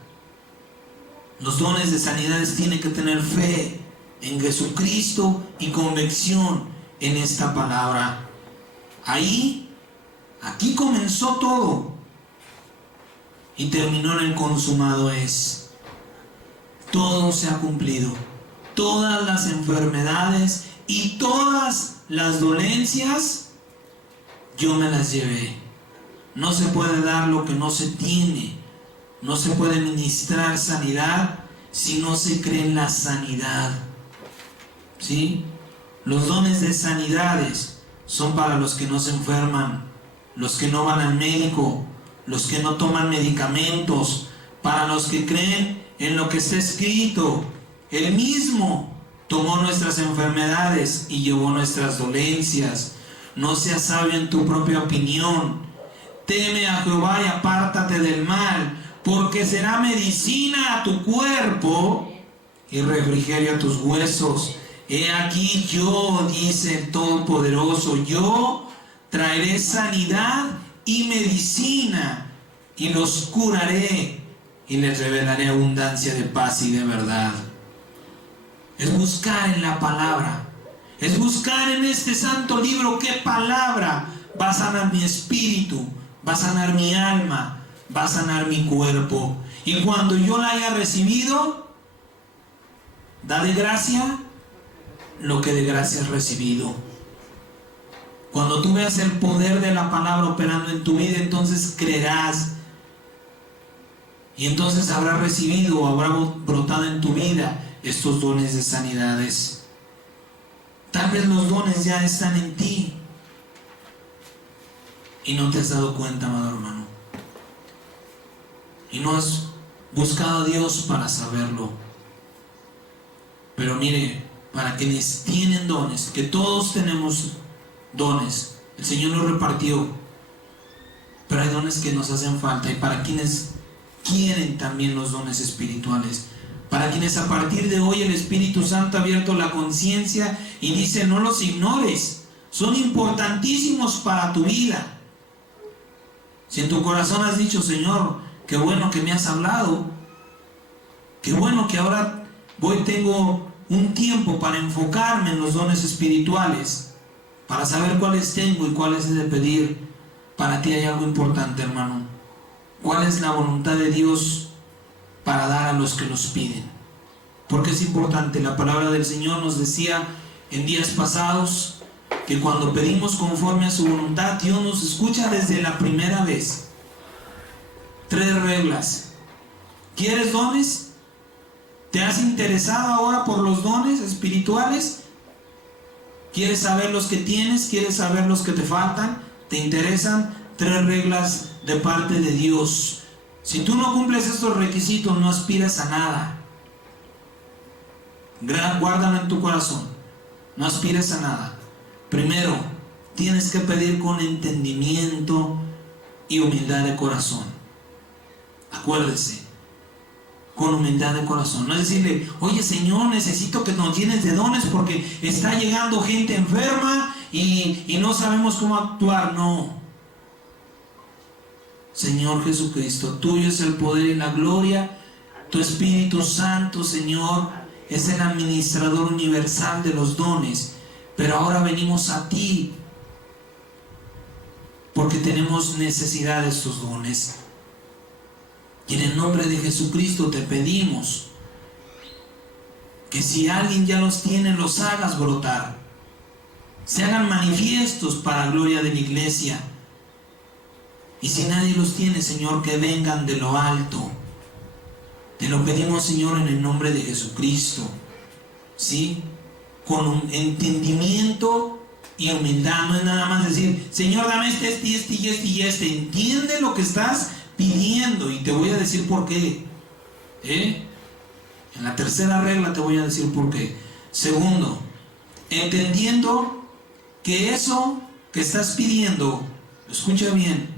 los dones de sanidades tiene que tener fe en Jesucristo y convicción en esta palabra. Aquí comenzó todo y terminó en el consumado es. Todo se ha cumplido. Todas las enfermedades y todas las dolencias yo me las llevé. No se puede dar lo que no se tiene. No se puede ministrar sanidad si no se cree en la sanidad. ¿Sí? Los dones de sanidades son para los que no se enferman, los que no van al médico, los que no toman medicamentos, para los que creen en lo que está escrito. Él mismo tomó nuestras enfermedades y llevó nuestras dolencias. No seas sabio en tu propia opinión. Teme a Jehová y apártate del mal, porque será medicina a tu cuerpo y refrigerio a tus huesos. He aquí yo, dice el Todopoderoso, yo traeré sanidad y medicina, y los curaré, y les revelaré abundancia de paz y de verdad. Es buscar en la palabra, es buscar en este santo libro qué palabra va a sanar mi espíritu, va a sanar mi alma, va a sanar mi cuerpo. Y cuando yo la haya recibido, da de gracia lo que de gracia has recibido. Cuando tú veas el poder de la palabra operando en tu vida, entonces creerás, y entonces habrás recibido o habrá brotado en tu vida estos dones de sanidades. Tal vez los dones ya están en ti y no te has dado cuenta, amado hermano, y no has buscado a Dios para saberlo. Pero mire, para quienes tienen dones, que todos tenemos dones, el Señor los repartió, pero hay dones que nos hacen falta. Y para quienes quieren también los dones espirituales, para quienes a partir de hoy el Espíritu Santo ha abierto la conciencia y dice: no los ignores, son importantísimos para tu vida. Si en tu corazón has dicho: Señor, qué bueno que me has hablado, qué bueno que ahora tengo un tiempo para enfocarme en los dones espirituales, para saber cuáles tengo y cuáles he de pedir. Para ti hay algo importante, hermano. ¿Cuál es la voluntad de Dios para dar a los que los piden? Porque es importante. La palabra del Señor nos decía en días pasados que cuando pedimos conforme a su voluntad, Dios nos escucha desde la primera vez. 3 reglas. ¿Quieres dones? ¿Te has interesado ahora por los dones espirituales? ¿Quieres saber los que tienes? ¿Quieres saber los que te faltan? ¿Te interesan? 3 reglas de parte de Dios. Si tú no cumples estos requisitos, no aspiras a nada. Guárdalo en tu corazón. No aspires a nada. Primero, tienes que pedir con entendimiento y humildad de corazón. Acuérdese, con humildad de corazón. No es decirle: oye, Señor, necesito que nos llenes de dones porque está llegando gente enferma y no sabemos cómo actuar. No. Señor Jesucristo, tuyo es el poder y la gloria. Tu Espíritu Santo, Señor, es el administrador universal de los dones. Pero ahora venimos a ti porque tenemos necesidad de estos dones. Y en el nombre de Jesucristo te pedimos que si alguien ya los tiene, los hagas brotar, se hagan manifiestos para la gloria de la iglesia. Y si nadie los tiene, Señor, que vengan de lo alto. Te lo pedimos, Señor, en el nombre de Jesucristo, ¿sí? Con un entendimiento y humildad. No es nada más decir: Señor, dame este. Entiende lo que estás pidiendo, y te voy a decir por qué. En la tercera regla te voy a decir por qué. Segundo, entendiendo que eso que estás pidiendo, escucha bien,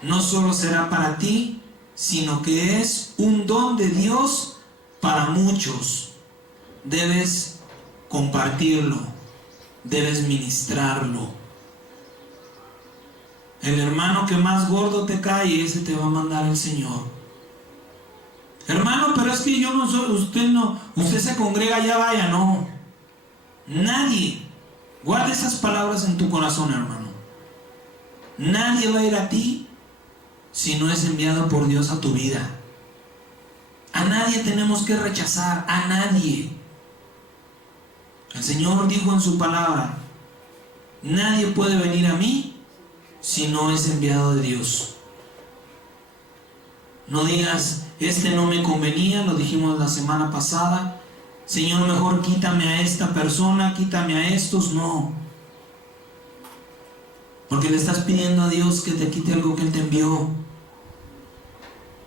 no solo será para ti, sino que es un don de Dios para muchos. Debes compartirlo, debes ministrarlo. El hermano que más gordo te cae, ese te va a mandar el Señor. Hermano, pero es que yo no soy, usted se congrega, ya vaya, no. Nadie, guarda esas palabras en tu corazón, hermano. Nadie va a ir a ti si no es enviado por Dios a tu vida. A nadie tenemos que rechazar, a nadie. El Señor dijo en su palabra, nadie puede venir a mí si no es enviado de Dios. No digas, este no me convenía, lo dijimos la semana pasada. Señor, mejor quítame a esta persona, quítame a estos. No. Porque le estás pidiendo a Dios que te quite algo que Él te envió.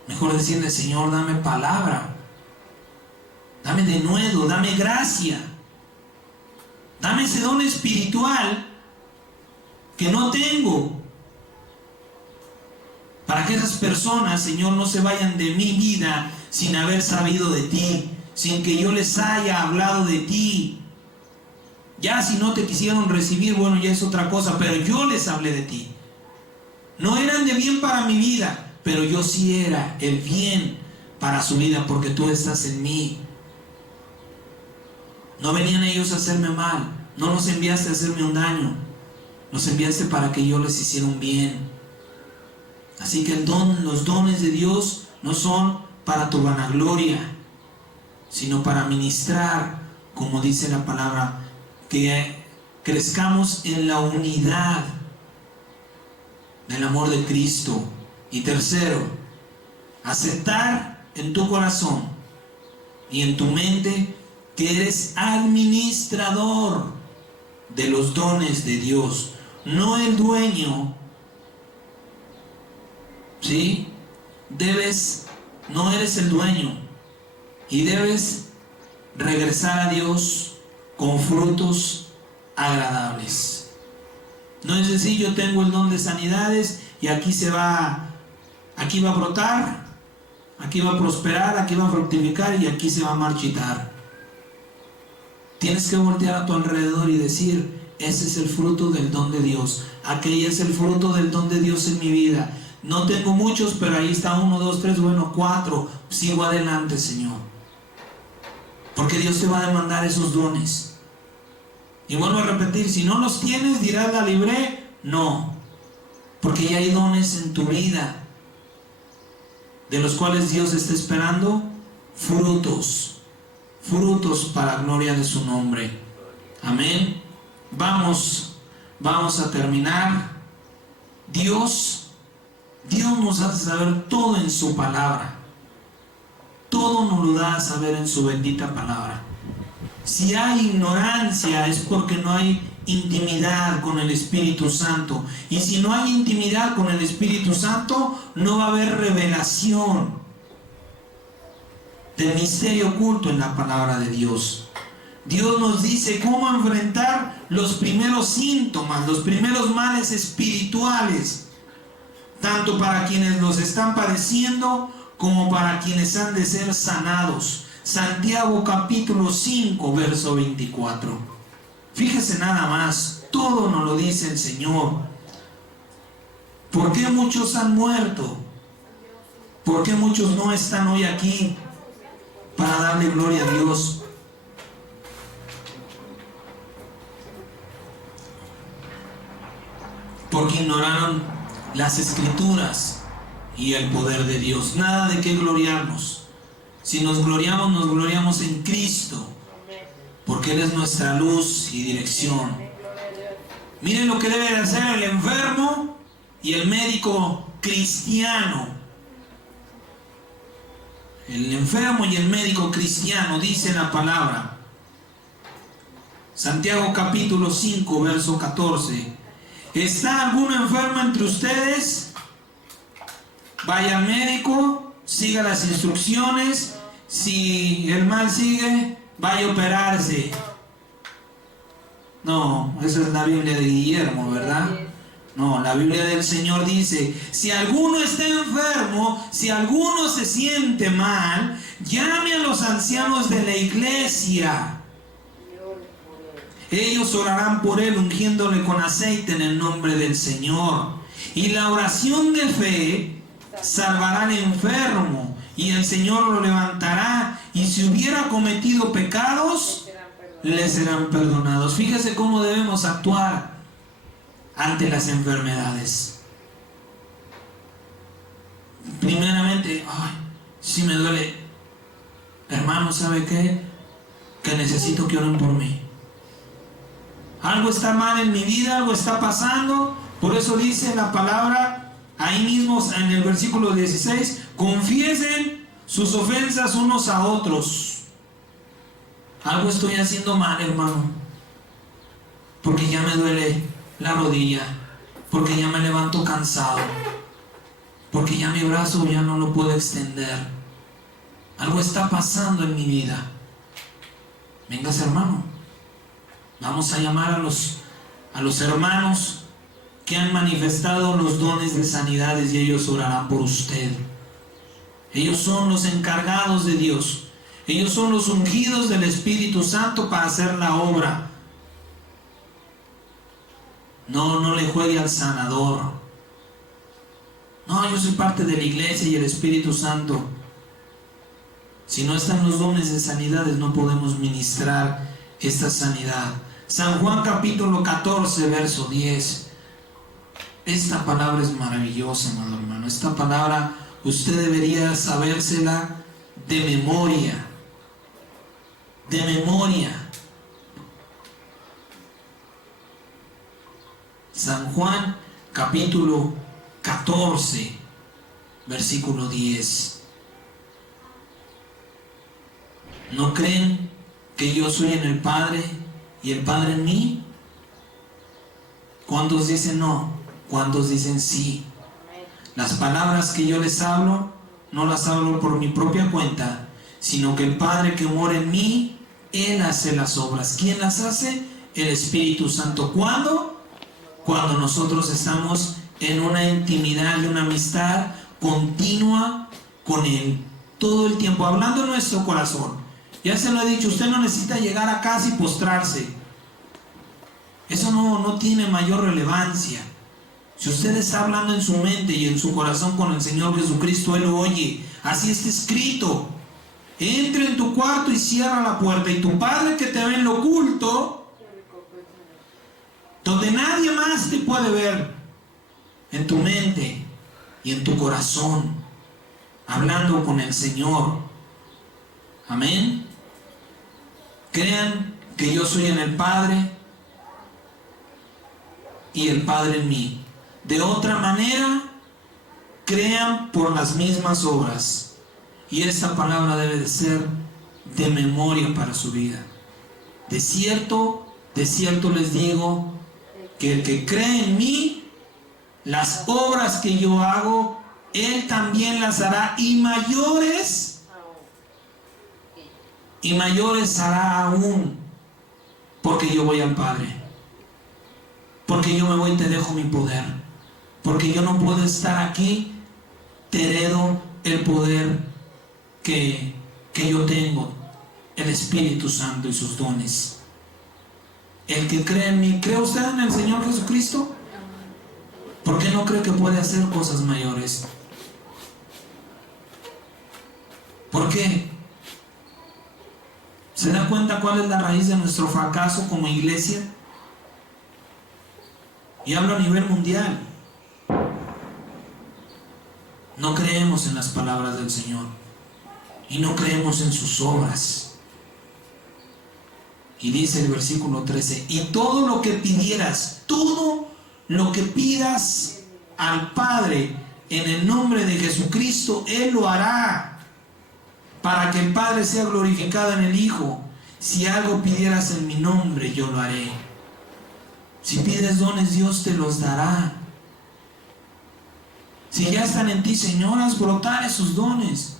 Mejor decirle, Señor, dame palabra. Dame denuedo, dame gracia. Dame ese don espiritual que no tengo. Para que esas personas, Señor, no se vayan de mi vida sin haber sabido de ti, sin que yo les haya hablado de ti. Ya si no te quisieron recibir, bueno, ya es otra cosa, pero yo les hablé de ti. No eran de bien para mi vida, pero yo sí era el bien para su vida, porque tú estás en mí. No venían ellos a hacerme mal, no los enviaste a hacerme un daño, los enviaste para que yo les hiciera un bien. Así que los dones de Dios no son para tu vanagloria, sino para ministrar, como dice la palabra, que crezcamos en la unidad del amor de Cristo. Y tercero, aceptar en tu corazón y en tu mente que eres administrador de los dones de Dios, no el dueño. ¿Sí? No eres el dueño, y debes regresar a Dios con frutos agradables. No es decir, yo tengo el don de sanidades y aquí va a brotar, aquí va a prosperar, aquí va a fructificar y aquí se va a marchitar. Tienes que voltear a tu alrededor y decir, ese es el fruto del don de Dios, aquel es el fruto del don de Dios en mi vida. No tengo muchos, pero ahí está 1, 2, 3, bueno, 4. Sigo adelante, Señor. Porque Dios te va a demandar esos dones. Y vuelvo a repetir, si no los tienes, dirás, la libré. No. Porque ya hay dones en tu vida, de los cuales Dios está esperando frutos. Frutos para gloria de su nombre. Amén. Vamos a terminar. Dios nos hace saber todo en su palabra. Todo nos lo da a saber en su bendita palabra. Si hay ignorancia es porque no hay intimidad con el Espíritu Santo. Y si no hay intimidad con el Espíritu Santo, no va a haber revelación del misterio oculto en la palabra de Dios. Dios nos dice cómo enfrentar los primeros síntomas, los primeros males espirituales, tanto para quienes los están padeciendo como para quienes han de ser sanados. Santiago capítulo 5, verso 24. Fíjese nada más, todo nos lo dice el Señor. ¿Por qué muchos han muerto? ¿Por qué muchos no están hoy aquí para darle gloria a Dios? Porque ignoraron las Escrituras y el poder de Dios. Nada de qué gloriarnos. Si nos gloriamos en Cristo, porque Él es nuestra luz y dirección. Miren lo que debe de hacer el enfermo y el médico cristiano. El enfermo y el médico cristiano, dice la palabra. Santiago capítulo 5, verso 14. ¿Está alguno enfermo entre ustedes? Vaya al médico, siga las instrucciones. Si el mal sigue, vaya a operarse. No, esa es la Biblia de Guillermo, ¿verdad? No, la Biblia del Señor dice, si alguno está enfermo, si alguno se siente mal, llame a los ancianos de la iglesia. Ellos orarán por él, ungiéndole con aceite en el nombre del Señor. Y la oración de fe salvará al enfermo, y el Señor lo levantará, y si hubiera cometido pecados, le serán perdonados. Fíjese cómo debemos actuar ante las enfermedades. Primeramente, si me duele, hermano, ¿sabe qué? Que necesito que oren por mí. Algo está mal en mi vida, algo está pasando. Por eso dice la palabra ahí mismo en el versículo 16, confiesen sus ofensas unos a otros. Algo estoy haciendo mal, hermano, porque ya me duele la rodilla, porque ya me levanto cansado, porque ya mi brazo ya no lo puedo extender. Algo está pasando en mi vida. Véngase, hermano, vamos a llamar a los hermanos que han manifestado los dones de sanidades, y ellos orarán por usted. Ellos son los encargados de Dios. Ellos son los ungidos del Espíritu Santo para hacer la obra. No le juegue al sanador. No, yo soy parte de la iglesia y el Espíritu Santo. Si no están los dones de sanidades, no podemos ministrar esta sanidad. San Juan capítulo 14, verso 10. Esta palabra es maravillosa, amado hermano. Esta palabra usted debería sabérsela de memoria. De memoria. San Juan capítulo 14, versículo 10. ¿No creen que yo soy en el Padre y el Padre en mí? ¿Cuántos dicen no? ¿Cuántos dicen sí? Las palabras que yo les hablo, no las hablo por mi propia cuenta, sino que el Padre que mora en mí, Él hace las obras. ¿Quién las hace? El Espíritu Santo. ¿Cuándo? Cuando nosotros estamos en una intimidad y una amistad continua con Él, todo el tiempo, hablando en nuestro corazón. Ya se lo he dicho, usted no necesita llegar a casa y postrarse. Eso no tiene mayor relevancia. Si usted está hablando en su mente y en su corazón con el Señor Jesucristo, Él lo oye. Así está escrito. Entra en tu cuarto y cierra la puerta, y tu Padre que te ve en lo oculto, donde nadie más te puede ver, en tu mente y en tu corazón, hablando con el Señor. Amén. Crean que yo soy en el Padre y el Padre en mí. De otra manera, crean por las mismas obras. Y esta palabra debe de ser de memoria para su vida. De cierto les digo, que el que cree en mí, las obras que yo hago, él también las hará, y mayores hará aún, porque yo voy al Padre. Porque yo me voy y te dejo mi poder. Porque yo no puedo estar aquí, te heredo el poder que yo tengo, el Espíritu Santo y sus dones. El que cree en mí, ¿cree usted en el Señor Jesucristo? ¿Por qué no cree que puede hacer cosas mayores? ¿Por qué? ¿Se da cuenta cuál es la raíz de nuestro fracaso como iglesia? Y hablo a nivel mundial. No creemos en las palabras del Señor y no creemos en sus obras. Y dice el versículo 13, y todo lo que pidieras, todo lo que pidas al Padre en el nombre de Jesucristo, Él lo hará, para que el Padre sea glorificado en el Hijo. Si algo pidieras en mi nombre, yo lo haré. Si pides dones, Dios te los dará. Si ya están en ti, Señor, haz brotar esos dones.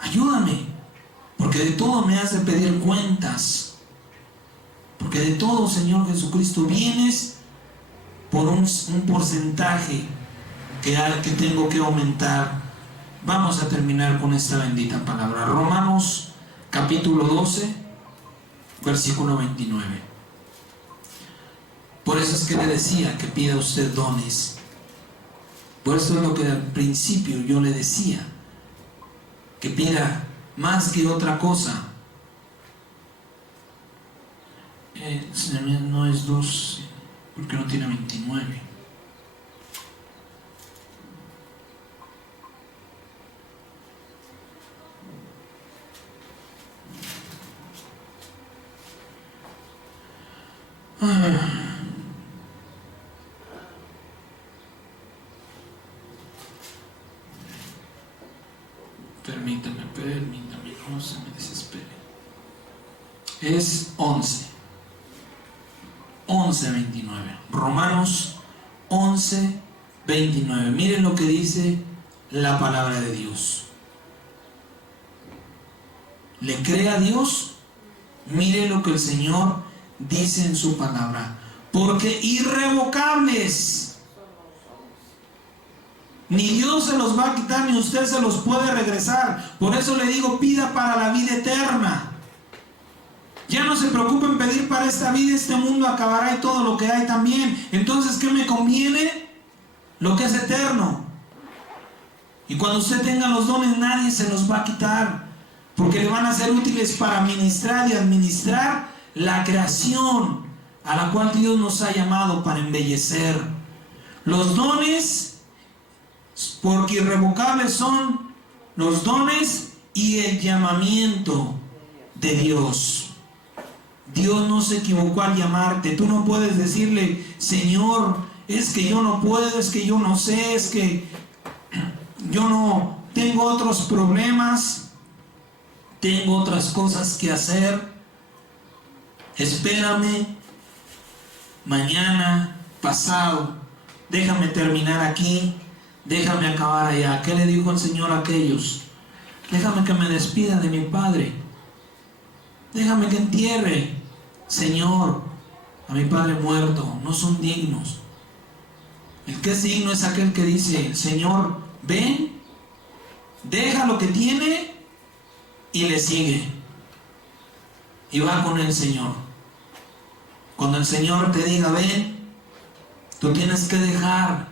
Ayúdame, porque de todo me has de pedir cuentas. Porque de todo, Señor Jesucristo, vienes por un porcentaje que tengo que aumentar. Vamos a terminar con esta bendita palabra. Romanos capítulo 12, versículo 29. Por eso es que le decía que pida usted dones. Por eso es lo que al principio yo le decía, que pida más que otra cosa. No es 12, porque no tiene 29. Permítame, no se me desespere. Es 11:29. Romanos 11:29. Miren lo que dice la palabra de Dios. ¿Le cree a Dios? Mire lo que el Señor dice en su palabra. Porque irrevocables, ni Dios se los va a quitar, ni usted se los puede regresar. Por eso le digo, pida para la vida eterna. Ya no se preocupe en pedir para esta vida, este mundo acabará y todo lo que hay también. Entonces, ¿qué me conviene? Lo que es eterno. Y cuando usted tenga los dones, nadie se los va a quitar, porque le van a ser útiles para ministrar y administrar la creación a la cual Dios nos ha llamado para embellecer. Los dones, porque irrevocables son los dones y el llamamiento de Dios. Dios no se equivocó al llamarte. Tú no puedes decirle, Señor, es que yo no puedo, es que yo no sé, es que yo no tengo otros problemas, tengo otras cosas que hacer. Espérame, mañana, pasado, déjame terminar aquí, déjame acabar allá. ¿Qué le dijo el Señor a aquellos? Déjame que me despida de mi Padre, déjame que entierre, Señor, a mi Padre muerto. No son dignos. El que es digno es aquel que dice, Señor, ven, deja lo que tiene y le sigue, y va con el Señor. Cuando el Señor te diga, ven, tú tienes que dejar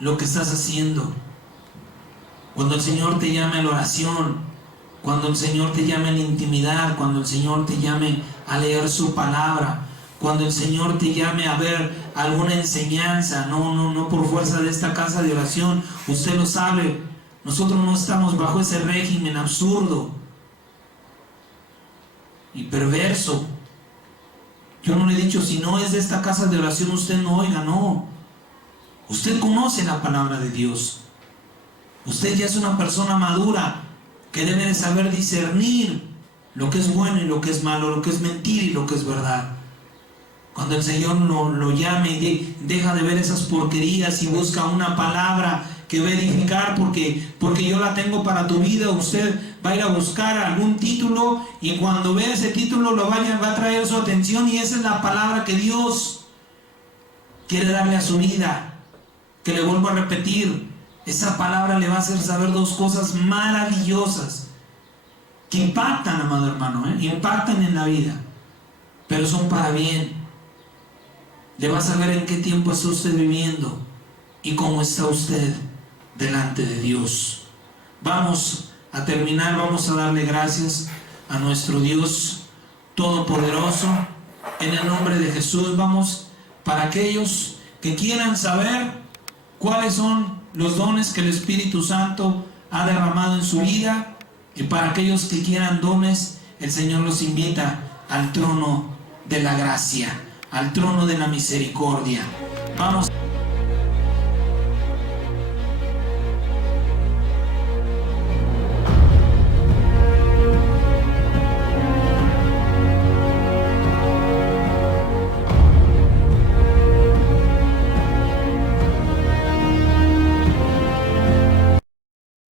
lo que estás haciendo. Cuando el Señor te llame a la oración, cuando el Señor te llame a la intimidad, cuando el Señor te llame a leer su palabra, cuando el Señor te llame a ver alguna enseñanza, no por fuerza de esta casa de oración. Usted lo sabe, nosotros no estamos bajo ese régimen absurdo y perverso. Yo no le he dicho, si no es de esta casa de oración, usted no oiga, no. Usted conoce la palabra de Dios. Usted ya es una persona madura que debe de saber discernir lo que es bueno y lo que es malo, lo que es mentira y lo que es verdad. Cuando el Señor lo llame y deja de ver esas porquerías y busca una palabra que va a edificar, porque yo la tengo para tu vida, usted va a ir a buscar algún título y cuando vea ese título va a traer su atención, y esa es la palabra que Dios quiere darle a su vida. Que le vuelvo a repetir, esa palabra le va a hacer saber dos cosas maravillosas que impactan, amado hermano, impactan en la vida, pero son para bien. Le va a saber en qué tiempo está usted viviendo y cómo está usted delante de Dios. Vamos a terminar, vamos a darle gracias a nuestro Dios Todopoderoso en el nombre de Jesús. Vamos, para aquellos que quieran saber cuáles son los dones que el Espíritu Santo ha derramado en su vida, y para aquellos que quieran dones, el Señor los invita al trono de la gracia, al trono de la misericordia. Vamos.